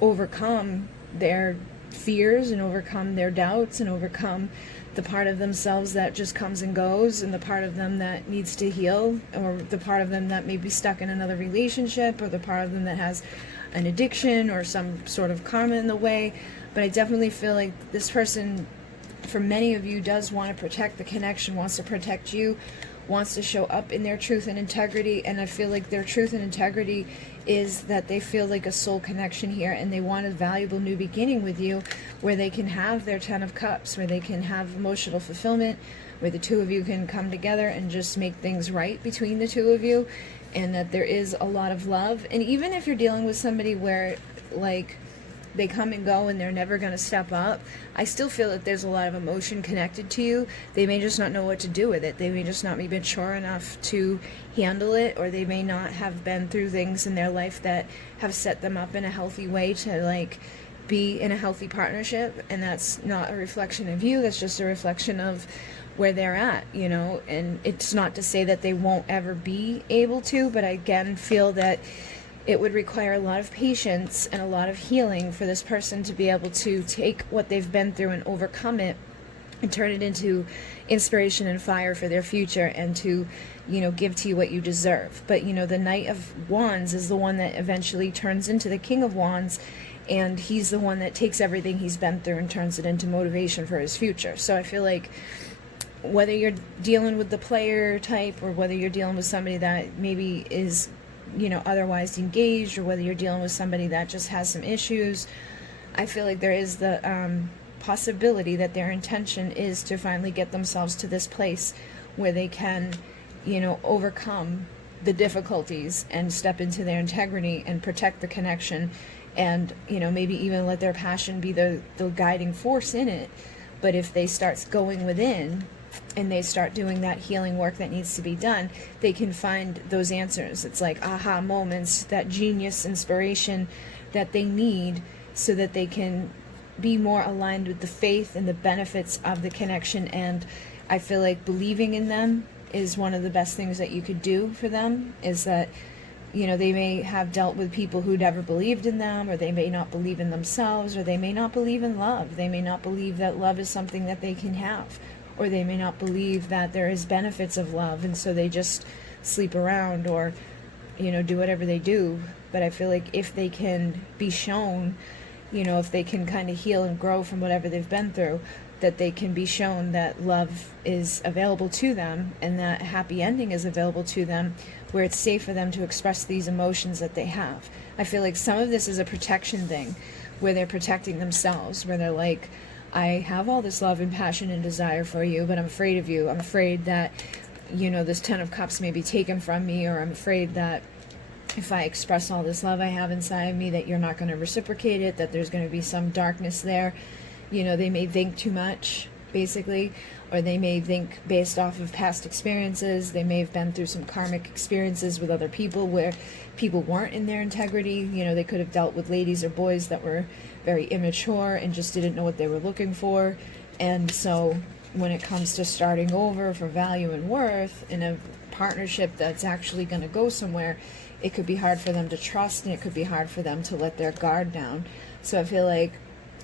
overcome their fears and overcome their doubts and overcome the part of themselves that just comes and goes, and the part of them that needs to heal, or the part of them that may be stuck in another relationship, or the part of them that has an addiction or some sort of karma in the way. But I definitely feel like this person, for many of you, does want to protect the connection, wants to protect you, wants to show up in their truth and integrity. And I feel like their truth and integrity is that they feel like a soul connection here, and they want a valuable new beginning with you, where they can have their 10 of Cups, where they can have emotional fulfillment, where the two of you can come together and just make things right between the two of you, and that there is a lot of love. And even if you're dealing with somebody where like they come and go and they're never going to step up, I still feel that there's a lot of emotion connected to you. They may just not know what to do with it. They may just not be mature enough to handle it, or they may not have been through things in their life that have set them up in a healthy way to like be in a healthy partnership. And that's not a reflection of you, that's just a reflection of where they're at, and it's not to say that they won't ever be able to, but I again feel that it would require a lot of patience and a lot of healing for this person to be able to take what they've been through and overcome it and turn it into inspiration and fire for their future, and to, give to you what you deserve. But, the Knight of Wands is the one that eventually turns into the King of Wands, and he's the one that takes everything he's been through and turns it into motivation for his future. So I feel like whether you're dealing with the player type, or whether you're dealing with somebody that maybe is otherwise engaged, or whether you're dealing with somebody that just has some issues, I feel like there is the possibility that their intention is to finally get themselves to this place where they can, overcome the difficulties and step into their integrity and protect the connection, and, maybe even let their passion be the guiding force in it. But if they start going within and they start doing that healing work that needs to be done, they can find those answers. It's like aha moments, that genius inspiration that they need, so that they can be more aligned with the faith and the benefits of the connection. And I feel like believing in them is one of the best things that you could do for them, is that, they may have dealt with people who never believed in them, or they may not believe in themselves, or they may not believe in love. They may not believe that love is something that they can have, or they may not believe that there is benefits of love, and so they just sleep around, or, do whatever they do. But I feel like if they can be shown, if they can kind of heal and grow from whatever they've been through, that they can be shown that love is available to them, and that happy ending is available to them, where it's safe for them to express these emotions that they have. I feel like some of this is a protection thing, where they're protecting themselves, where they're like, I have all this love and passion and desire for you, but I'm afraid of you. I'm afraid that, this 10 of Cups may be taken from me, or I'm afraid that if I express all this love I have inside me, that you're not going to reciprocate it, that there's going to be some darkness there. They may think too much, basically, or they may think based off of past experiences. They may have been through some karmic experiences with other people where people weren't in their integrity. They could have dealt with ladies or boys that were very immature and just didn't know what they were looking for. And so when it comes to starting over for value and worth in a partnership that's actually going to go somewhere, it could be hard for them to trust, and it could be hard for them to let their guard down. So I feel like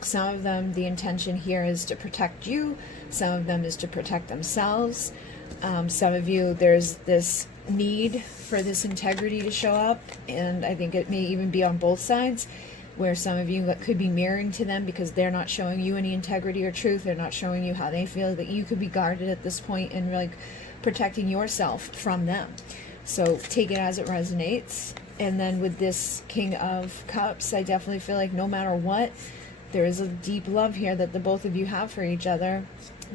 some of them, the intention here is to protect you. Some of them is to protect themselves. Some of you, there's this need for this integrity to show up, and I think it may even be on both sides, where some of you could be mirroring to them because they're not showing you any integrity or truth. They're not showing you how they feel, that you could be guarded at this point and like protecting yourself from them. So take it as it resonates. And then with this King of Cups, I definitely feel like no matter what, there is a deep love here that the both of you have for each other.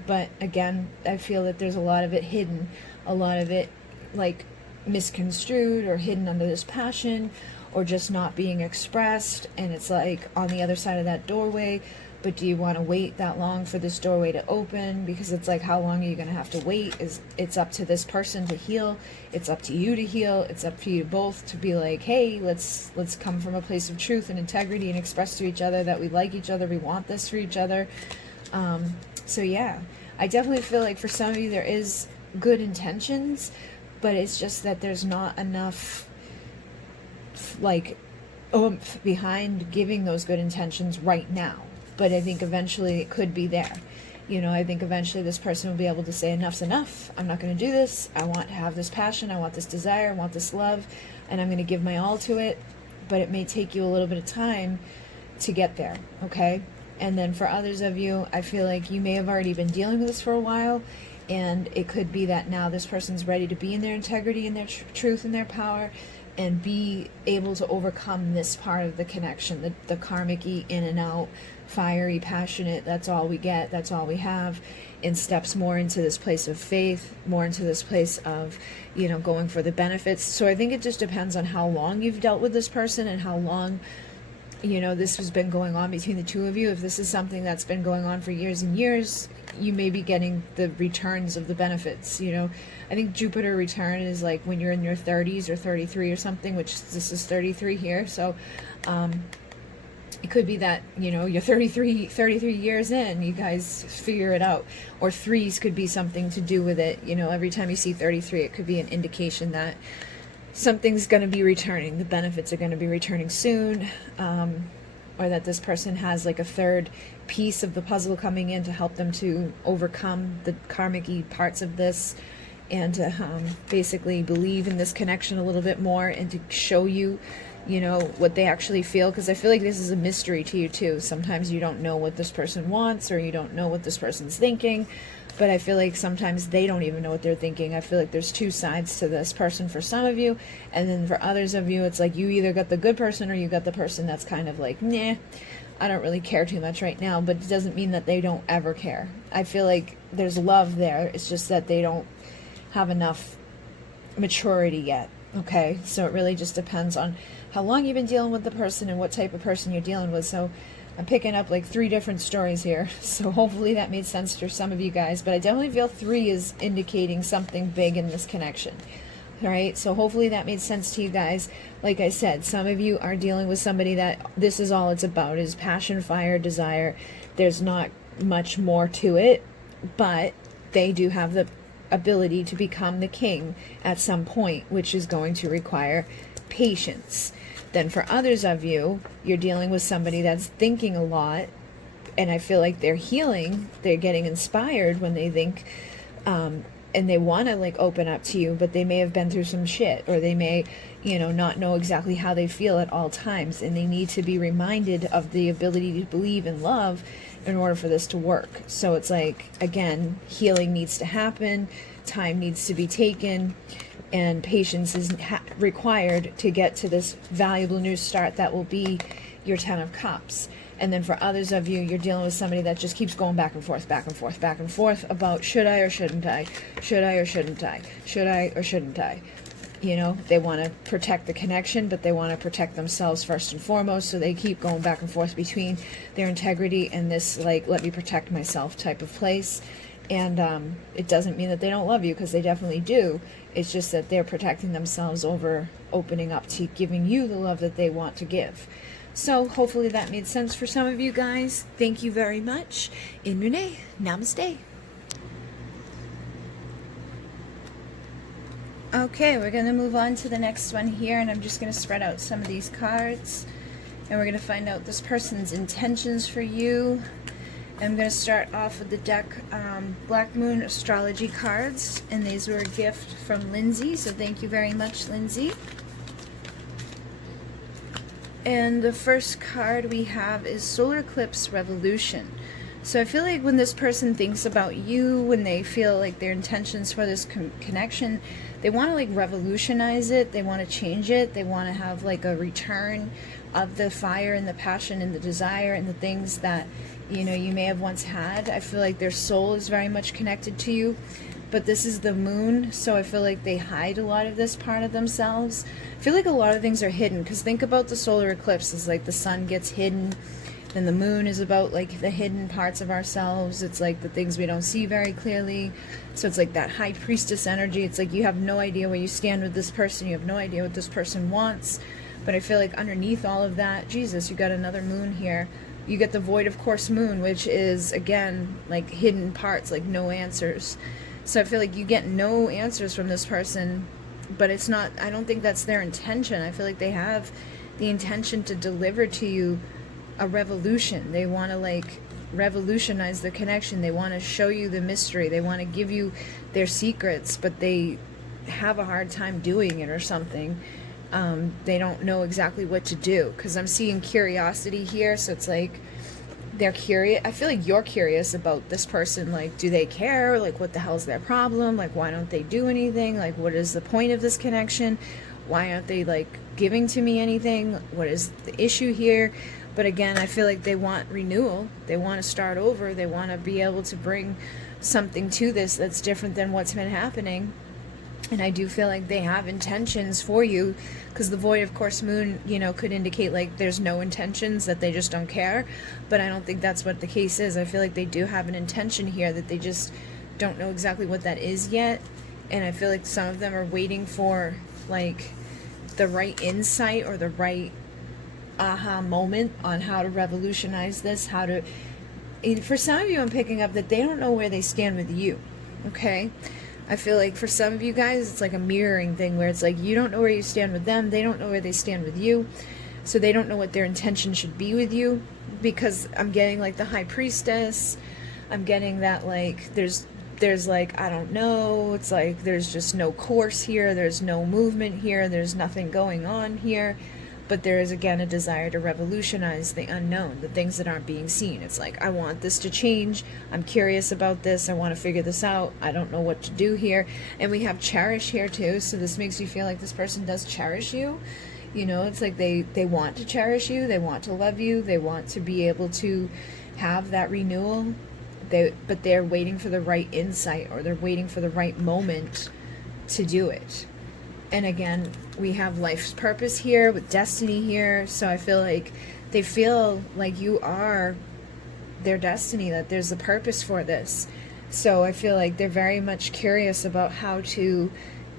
But again, I feel that there's a lot of it hidden, a lot of it like misconstrued or hidden under this passion, or just not being expressed, and it's like on the other side of that doorway. But do you want to wait that long for this doorway to open? Because it's like, how long are you going to have to wait? It's up to this person to heal. It's up to you to heal. It's up to you both to be like, hey, let's come from a place of truth and integrity and express to each other that we like each other, we want this for each other. So yeah, I definitely feel like for some of you there is good intentions, but it's just that there's not enough like oomph behind giving those good intentions right now. But I think eventually it could be there. You know, I think eventually this person will be able to say enough's enough. I'm not going to do this. I want to have this passion. I want this desire. I want this love. And I'm going to give my all to it. But it may take you a little bit of time to get there. Okay? And then for others of you, I feel like you may have already been dealing with this for a while. And it could be that now this person's ready to be in their integrity and their truth and their power, and be able to overcome this part of the connection, the karmic-y, in and out, fiery, passionate, that's all we get, that's all we have, and steps more into this place of faith, more into this place of, you know, going for the benefits. So I think it just depends on how long you've dealt with this person and how long, you know, this has been going on between the two of you. If this is something that's been going on for years and years, you may be getting the returns of the benefits, you know. I think Jupiter return is like when you're in your 30s or 33 or something, which this is 33 here. So it could be that, you know, you're 33 years in, you guys figure it out. Or threes could be something to do with it. You know, every time you see 33, it could be an indication that something's going to be returning. The benefits are going to be returning soon. Or that this person has like a third piece of the puzzle coming in to help them to overcome the karmic-y parts of this, and to basically believe in this connection a little bit more, and to show you, you know, what they actually feel. Because I feel like this is a mystery to you too. Sometimes you don't know what this person wants, or you don't know what this person's thinking, but I feel like sometimes they don't even know what they're thinking. I feel like there's two sides to this person for some of you, and then for others of you, it's like you either got the good person or you got the person that's kind of like, nah, I don't really care too much right now. But it doesn't mean that they don't ever care. I feel like there's love there. It's just that they don't have enough maturity yet. Okay, so it really just depends on how long you've been dealing with the person and what type of person you're dealing with. So I'm picking up like 3 different stories here, so hopefully that made sense for some of you guys. But I definitely feel 3 is indicating something big in this connection. All right, so hopefully that made sense to you guys. Like I said, some of you are dealing with somebody that this is all it's about, is passion, fire, desire. There's not much more to it, but they do have the ability to become the king at some point, which is going to require patience. Then for others of you, you're dealing with somebody that's thinking a lot, and I feel like they're healing, they're getting inspired when they think, and they want to like open up to you, but they may have been through some shit, or they may, you know, not know exactly how they feel at all times, and they need to be reminded of the ability to believe in love in order for this to work. So it's like, again, healing needs to happen, time needs to be taken, and patience is required to get to this valuable new start that will be your 10 of Cups. And then for others of you, you're dealing with somebody that just keeps going back and forth, back and forth, back and forth about should I or shouldn't I, should I or shouldn't I, should I or shouldn't I. You know, they want to protect the connection, but they want to protect themselves first and foremost, so they keep going back and forth between their integrity and this, like, let me protect myself type of place. And it doesn't mean that they don't love you, because they definitely do. It's just that they're protecting themselves over opening up to giving you the love that they want to give. So hopefully that made sense for some of you guys. Thank you very much. In Renee, namaste. Okay, we're going to move on to the next one here, and I'm just going to spread out some of these cards, and we're going to find out this person's intentions for you. I'm going to start off with the deck Black Moon Astrology cards, and these were a gift from Lindsay, so thank you very much, Lindsay. And the first card we have is Solar Eclipse Revolution. So I feel like when this person thinks about you, when they feel like their intentions for this connection, they want to like revolutionize it, they want to change it, they want to have like a return of the fire and the passion and the desire and the things that, you know, you may have once had. I feel like their soul is very much connected to you, but this is the moon, so I feel like they hide a lot of this part of themselves. I feel like a lot of things are hidden, because think about the solar eclipse as like the sun gets hidden, then the moon is about like the hidden parts of ourselves. It's like the things we don't see very clearly. So it's like that high priestess energy. It's like you have no idea where you stand with this person. You have no idea what this person wants. But I feel like underneath all of that, Jesus, you got another moon here. You get the void of course moon, which is again like hidden parts, like no answers. So I feel like you get no answers from this person, but it's not, I don't think that's their intention. I feel like they have the intention to deliver to you a revolution. They want to like revolutionize the connection. They want to show you the mystery. They want to give you their secrets, but they have a hard time doing it or something. They don't know exactly what to do, because I'm seeing curiosity here. So it's like they're curious. I feel like you're curious about this person. Like, do they care? Like, what the hell's their problem? Like, why don't they do anything? Like, what is the point of this connection? Why aren't they like giving to me anything? What is the issue here? But again, I feel like they want renewal. They want to start over. They want to be able to bring something to this that's different than what's been happening. And I do feel like they have intentions for you, because the void of course moon, you know, could indicate like there's no intentions, that they just don't care. But I don't think that's what the case is. I feel like they do have an intention here, that they just don't know exactly what that is yet. And I feel like some of them are waiting for like the right insight or the right aha moment on how to revolutionize this, how to, for some of you I'm picking up that they don't know where they stand with you. Okay, I feel like for some of you guys it's like a mirroring thing, where it's like you don't know where you stand with them, they don't know where they stand with you, so they don't know what their intention should be with you. Because I'm getting like the high priestess, I'm getting that like there's like, I don't know, it's like there's just no course here, there's no movement here, there's nothing going on here. But there is, again, a desire to revolutionize the unknown, the things that aren't being seen. It's like, I want this to change. I'm curious about this. I want to figure this out. I don't know what to do here. And we have cherish here, too. So this makes you feel like this person does cherish you. You know, it's like they want to cherish you. They want to love you. They want to be able to have that renewal. But they're waiting for the right insight, or they're waiting for the right moment to do it. And again, we have life's purpose here with destiny here. So I feel like they feel like you are their destiny, that there's a purpose for this. So I feel like they're very much curious about how to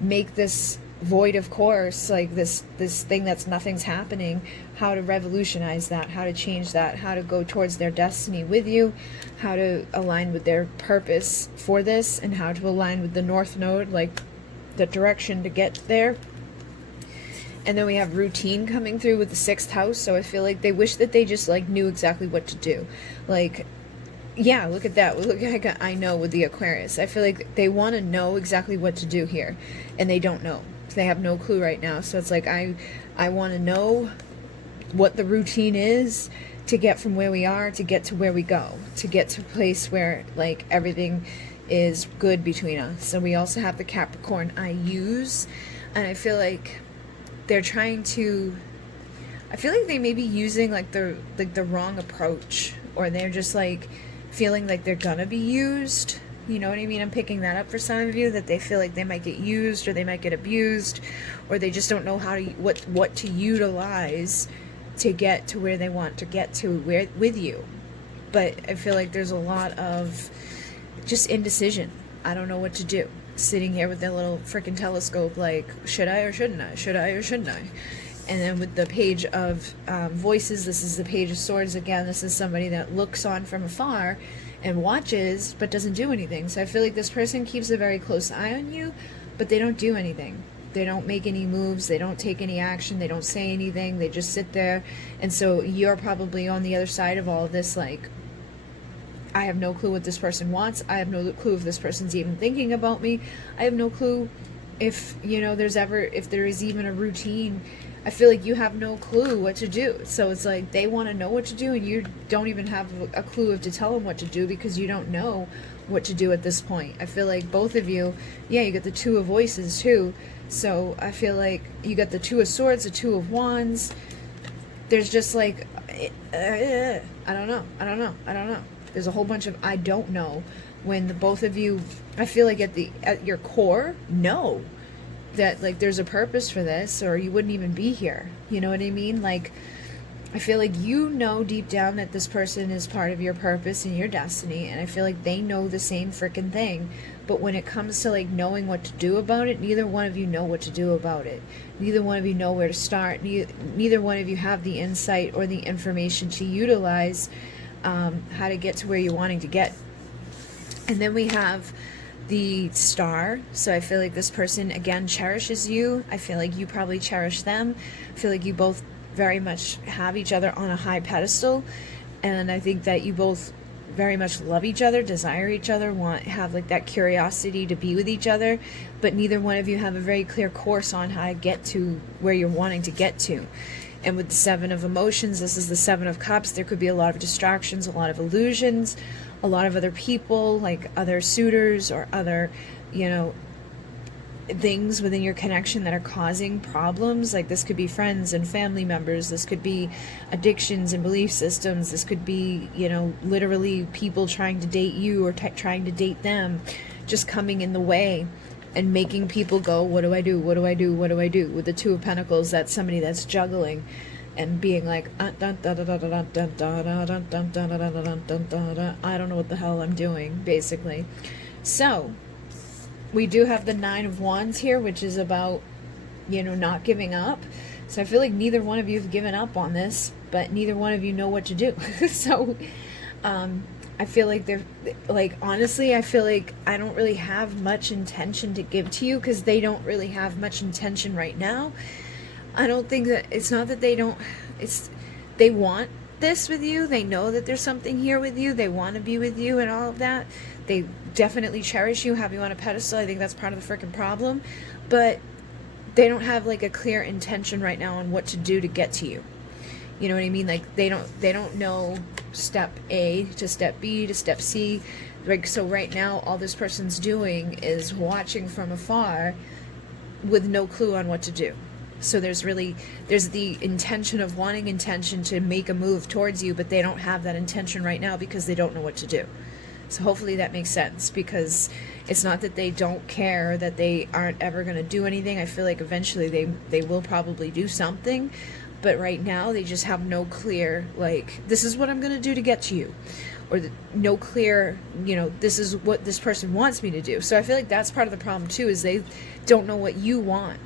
make this void of course, like this thing that's nothing's happening, how to revolutionize that, how to change that, how to go towards their destiny with you, how to align with their purpose for this, and how to align with the North Node, like the direction to get there. And then we have routine coming through with the 6th house. So I feel like they wish that they just like knew exactly what to do. Like, yeah, look at that. Look at I know with the Aquarius. I feel like they want to know exactly what to do here, and they don't know. They have no clue right now. So it's like I want to know what the routine is to get from where we are to get to where we go, to get to a place where like everything is good between us. So we also have the Capricorn I use, and I feel like they're trying to, I feel like they may be using like the wrong approach, or they're just like feeling like they're gonna be used. You know what I mean? I'm picking that up for some of you, that they feel like they might get used, or they might get abused, or they just don't know how to what to utilize to get to where they want to get to with you. But I feel like there's a lot of just indecision. I don't know what to do. Sitting here with their little freaking telescope, like, should I or shouldn't I? Should I or shouldn't I? And then with the Page of Voices, this is the Page of Swords again. This is somebody that looks on from afar and watches, but doesn't do anything. So I feel like this person keeps a very close eye on you, but they don't do anything. They don't make any moves. They don't take any action. They don't say anything. They just sit there. And so you're probably on the other side of all of this, like, I have no clue what this person wants. I have no clue if this person's even thinking about me. I have no clue if, you know, if there is even a routine I feel like you have no clue what to do. So it's like they want to know what to do and you don't even have a clue of to tell them what to do because you don't know what to do at this point. I feel like both of you, yeah, you got the Two of Voices too. So I feel like you got the Two of Swords, the Two of Wands. There's just like, I don't know. There's a whole bunch of I don't know when the both of you, I feel like at your core, know that like there's a purpose for this or you wouldn't even be here. You know what I mean? Like, I feel like you know deep down that this person is part of your purpose and your destiny, and I feel like they know the same freaking thing. But when it comes to like knowing what to do about it, neither one of you know what to do about it. Neither one of you know where to start. Neither one of you have the insight or the information to utilize how to get to where you're wanting to get. And then we have the Star. So I feel like this person again cherishes you. I feel like you probably cherish them. I feel like you both very much have each other on a high pedestal, and I think that you both very much love each other, desire each other, have like that curiosity to be with each other, but neither one of you have a very clear course on how to get to where you're wanting to get to. And with the Seven of Emotions, this is the Seven of Cups. There could be a lot of distractions, a lot of illusions, a lot of other people, like other suitors or other, you know, things within your connection that are causing problems. Like this could be friends and family members, this could be addictions and belief systems, this could be, you know, literally people trying to date you or trying to date them, just coming in the way and making people go, what do I do, what do I do, what do I do? With the Two of Pentacles, that's somebody that's juggling and being like, I don't know what the hell I'm doing, basically. So we do have the Nine of Wands here, which is about, you know, not giving up. So I feel like neither one of you have given up on this, but neither one of you know what to do. So I feel like they're like, honestly, I feel like I don't really have much intention to give to you because they don't really have much intention right now. I don't think that it's not that they don't, it's they want this with you. They know that there's something here with you. They want to be with you and all of that. They definitely cherish you, have you on a pedestal. I think that's part of the freaking problem. But they don't have like a clear intention right now on what to do to get to you. You know what I mean? Like they don't know step A to step B to step C. Like, so right now all this person's doing is watching from afar with no clue on what to do. So there's the intention of wanting intention to make a move towards you, but they don't have that intention right now because they don't know what to do. So hopefully that makes sense, because it's not that they don't care, that they aren't ever going to do anything. I feel like eventually they will probably do something, but right now they just have no clear, like, this is what I'm going to do to get to you, or no clear, you know, this is what this person wants me to do. So I feel like that's part of the problem too, is they don't know what you want.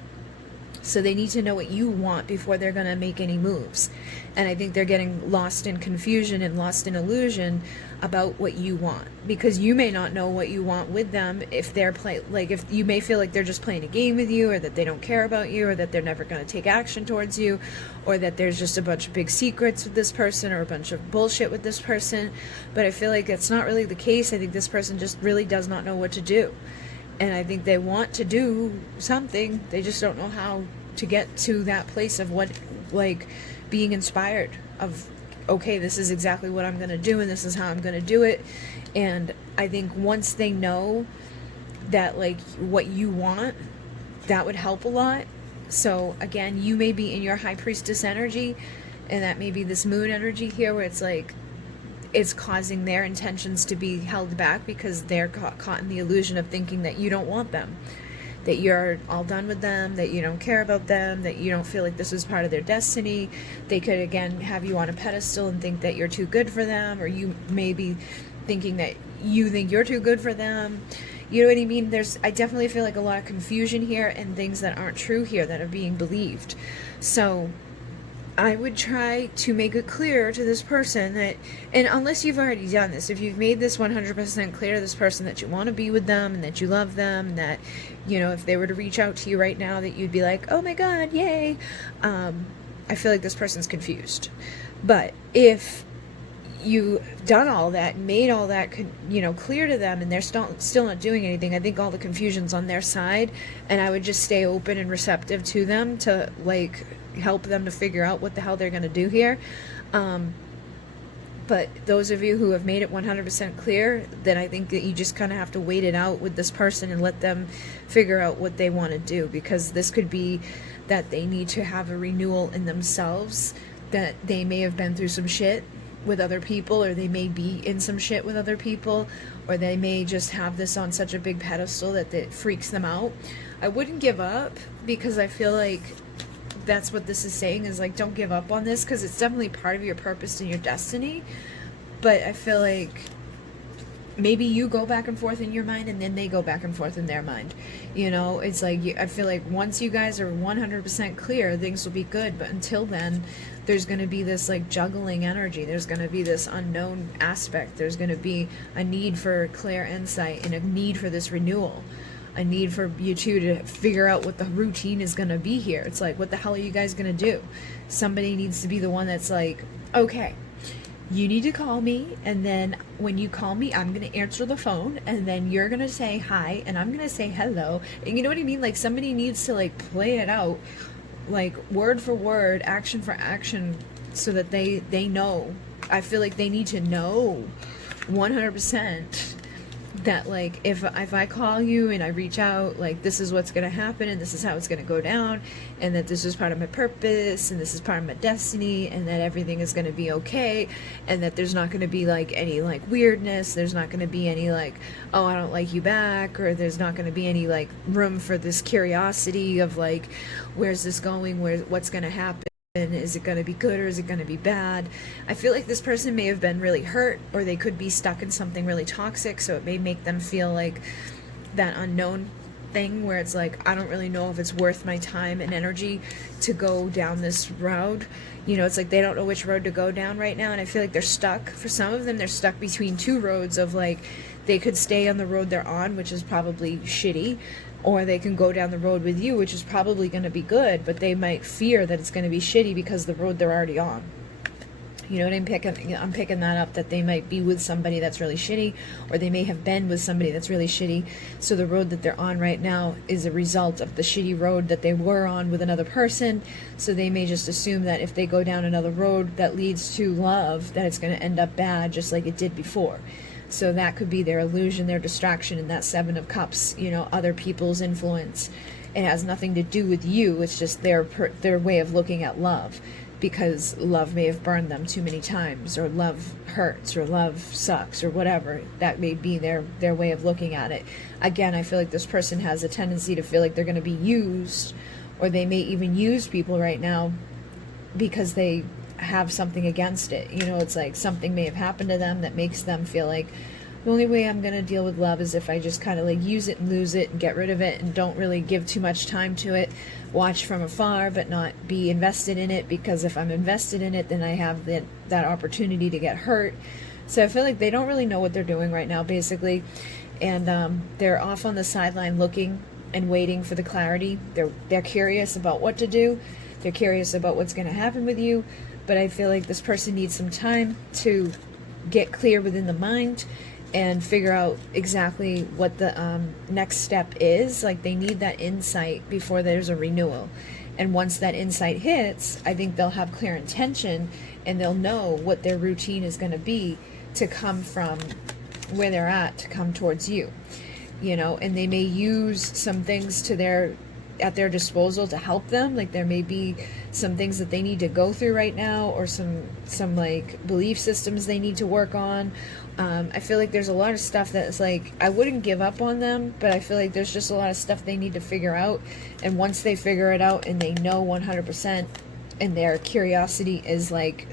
So they need to know what you want before they're going to make any moves. And I think they're getting lost in confusion and lost in illusion about what you want, because you may not know what you want with them. If they're if you may feel like they're just playing a game with you, or that they don't care about you, or that they're never going to take action towards you, or that there's just a bunch of big secrets with this person, or a bunch of bullshit with this person. But I feel like that's not really the case. I think this person just really does not know what to do. And I think they want to do something. They just don't know how to get to that place of what, like, being inspired of, okay, this is exactly what I'm going to do, and this is how I'm going to do it. And I think once they know that, like, what you want, that would help a lot. So again, you may be in your High Priestess energy, and that may be this moon energy here, where it's like, it's causing their intentions to be held back because they're caught in the illusion of thinking that you don't want them, that you're all done with them, that you don't care about them, that you don't feel like this is part of their destiny. They could, again, have you on a pedestal and think that you're too good for them, or you may be thinking that you think you're too good for them. You know what I mean? I definitely feel like a lot of confusion here and things that aren't true here that are being believed. So I would try to make it clear to this person that, and unless you've already done this, if you've made this 100% clear to this person that you want to be with them and that you love them, and that, you know, if they were to reach out to you right now, that you'd be like, oh my God, yay. I feel like this person's confused. But if you've done all that, made all that, you know, clear to them, and they're still not doing anything, I think all the confusion's on their side, and I would just stay open and receptive to them to, like, help them to figure out what the hell they're going to do here. But those of you who have made it 100% clear, then I think that you just kind of have to wait it out with this person and let them figure out what they want to do, because this could be that they need to have a renewal in themselves, that they may have been through some shit with other people, or they may be in some shit with other people, or they may just have this on such a big pedestal that it freaks them out. I wouldn't give up, because I feel like that's what this is saying, is like, don't give up on this, because it's definitely part of your purpose and your destiny. But I feel like maybe you go back and forth in your mind, and then they go back and forth in their mind. You know, it's like, I feel like once you guys are 100% clear, things will be good. But until then, there's going to be this like juggling energy. There's going to be this unknown aspect. There's going to be a need for clear insight and a need for this renewal. A need for you two to figure out what the routine is going to be here. It's like, what the hell are you guys going to do? Somebody needs to be the one that's like, okay, you need to call me, and then when you call me, I'm going to answer the phone, and then you're going to say hi, and I'm going to say hello. And you know what I mean? Like, somebody needs to like play it out, like word for word, action for action, so that they know. I feel like they need to know 100% that like, if I call you and I reach out, like, this is what's going to happen, and this is how it's going to go down, and that this is part of my purpose, and this is part of my destiny, and that everything is going to be okay, and that there's not going to be like any like weirdness, there's not going to be any like, oh, I don't like you back, or there's not going to be any like room for this curiosity of like, where's this going, what's going to happen. Is it going to be good, or is it going to be bad? I feel like this person may have been really hurt, or they could be stuck in something really toxic, so it may make them feel like that unknown thing where it's like, I don't really know if it's worth my time and energy to go down this road. You know, it's like they don't know which road to go down right now, and I feel like they're stuck. For some of them, they're stuck between two roads of like, they could stay on the road they're on, which is probably shitty, or they can go down the road with you, which is probably going to be good, but they might fear that it's going to be shitty because the road they're already on. You know what I'm picking that up, that they might be with somebody that's really shitty, or they may have been with somebody that's really shitty. So the road that they're on right now is a result of the shitty road that they were on with another person. So they may just assume that if they go down another road that leads to love, that it's going to end up bad, just like it did before. So that could be their illusion, their distraction in that Seven of Cups, you know, other people's influence. It has nothing to do with you. It's just their way of looking at love, because love may have burned them too many times, or love hurts, or love sucks, or whatever. That may be their way of looking at it. Again, I feel like this person has a tendency to feel like they're going to be used, or they may even use people right now because they have something against it. You know, it's like something may have happened to them that makes them feel like, the only way I'm going to deal with love is if I just kind of like use it and lose it and get rid of it and don't really give too much time to it, watch from afar but not be invested in it, because if I'm invested in it, then I have that opportunity to get hurt. So I feel like they don't really know what they're doing right now, basically, and they're off on the sideline looking and waiting for the clarity. They're curious about what to do. They're curious about what's going to happen with you. But I feel like this person needs some time to get clear within the mind and figure out exactly what the next step is. Like, they need that insight before there's a renewal. And once that insight hits, I think they'll have clear intention, and they'll know what their routine is going to be to come from where they're at to come towards you. You know, and they may use some things at their disposal to help them. Like, there may be some things that they need to go through right now, or some like belief systems they need to work on. I feel like there's a lot of stuff that's like, I wouldn't give up on them, but I feel like there's just a lot of stuff they need to figure out. And once they figure it out and they know 100%, and their curiosity is like,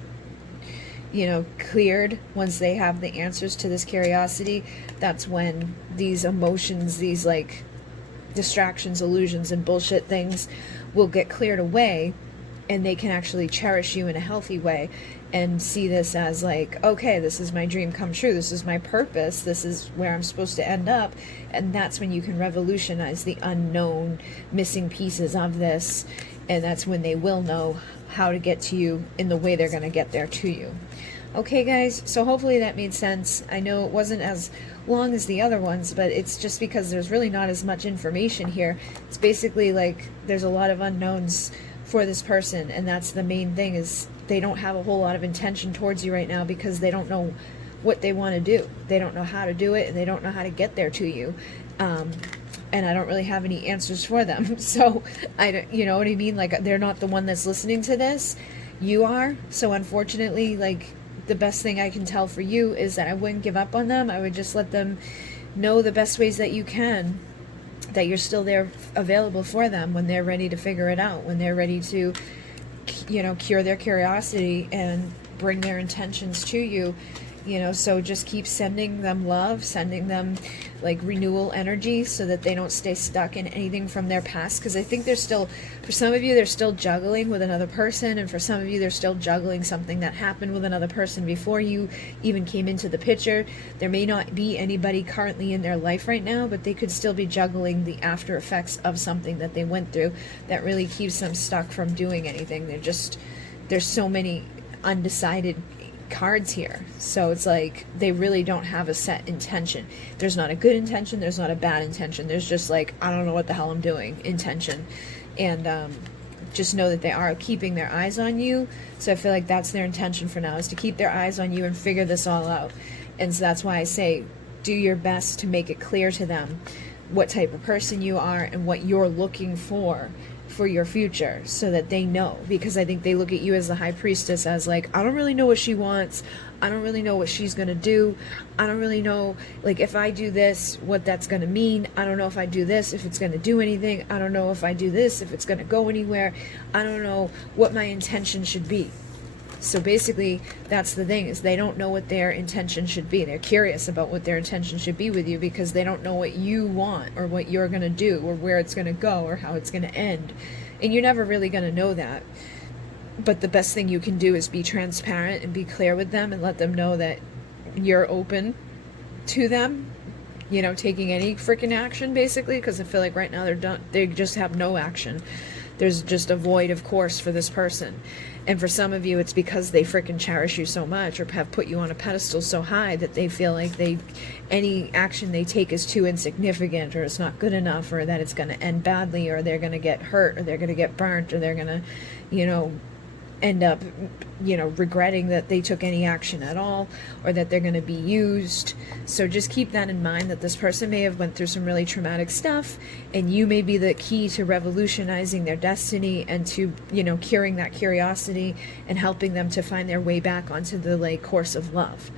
you know, cleared, once they have the answers to this curiosity, that's when these emotions, these like distractions, illusions, and bullshit things will get cleared away, and they can actually cherish you in a healthy way and see this as like, okay, this is my dream come true, this is my purpose, this is where I'm supposed to end up. And that's when you can revolutionize the unknown missing pieces of this, and that's when they will know how to get to you in the way they're going to get there to you. Okay, guys, so hopefully that made sense. I know it wasn't as long as the other ones, but it's just because there's really not as much information here. It's basically like there's a lot of unknowns for this person. And that's the main thing, is they don't have a whole lot of intention towards you right now because they don't know what they want to do. They don't know how to do it, and they don't know how to get there to you. And I don't really have any answers for them. So I don't, you know what I mean? Like, they're not the one that's listening to this. You are. So unfortunately, like, the best thing I can tell for you is that I wouldn't give up on them. I would just let them know the best ways that you can, that you're still there available for them when they're ready to figure it out, when they're ready to, you know, cure their curiosity and bring their intentions to you. You know, so just keep sending them love, sending them like renewal energy so that they don't stay stuck in anything from their past. Because I think they're still, for some of you, they're still juggling with another person. And for some of you, they're still juggling something that happened with another person before you even came into the picture. There may not be anybody currently in their life right now, but they could still be juggling the after effects of something that they went through that really keeps them stuck from doing anything. There's so many undecided cards here, so it's like they really don't have a set intention. There's not a good intention, there's not a bad intention, there's just like, I don't know what the hell I'm doing intention. And just know that they are keeping their eyes on you. So I feel like that's their intention for now, is to keep their eyes on you and figure this all out. And so that's why I say do your best to make it clear to them what type of person you are and what you're looking for your future, so that they know. Because I think they look at you as the high priestess as like, I don't really know what she wants, I don't really know what she's gonna do, I don't really know, like, if I do this, what that's gonna mean, I don't know if I do this, if it's gonna do anything, I don't know if I do this, if it's gonna go anywhere, I don't know what my intention should be. So basically, that's the thing, is they don't know what their intention should be. They're curious about what their intention should be with you because they don't know what you want or what you're going to do or where it's going to go or how it's going to end. And you're never really going to know that. But the best thing you can do is be transparent and be clear with them and let them know that you're open to them, you know, taking any freaking action, basically, because I feel like right now they're done. They just have no action. There's just a void of course for this person. And for some of you, it's because they freaking cherish you so much or have put you on a pedestal so high that they feel like any action they take is too insignificant, or it's not good enough, or that it's going to end badly, or they're going to get hurt, or they're going to get burnt, or they're going to, you know, end up, you know, regretting that they took any action at all, or that they're going to be used. So just keep that in mind, that this person may have went through some really traumatic stuff, and you may be the key to revolutionizing their destiny and to, you know, curing that curiosity and helping them to find their way back onto the like course of love.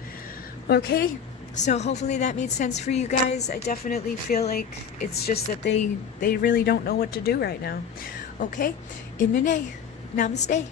Okay, so hopefully that made sense for you guys. I definitely feel like it's just that they really don't know what to do right now. Okay, in Namaste.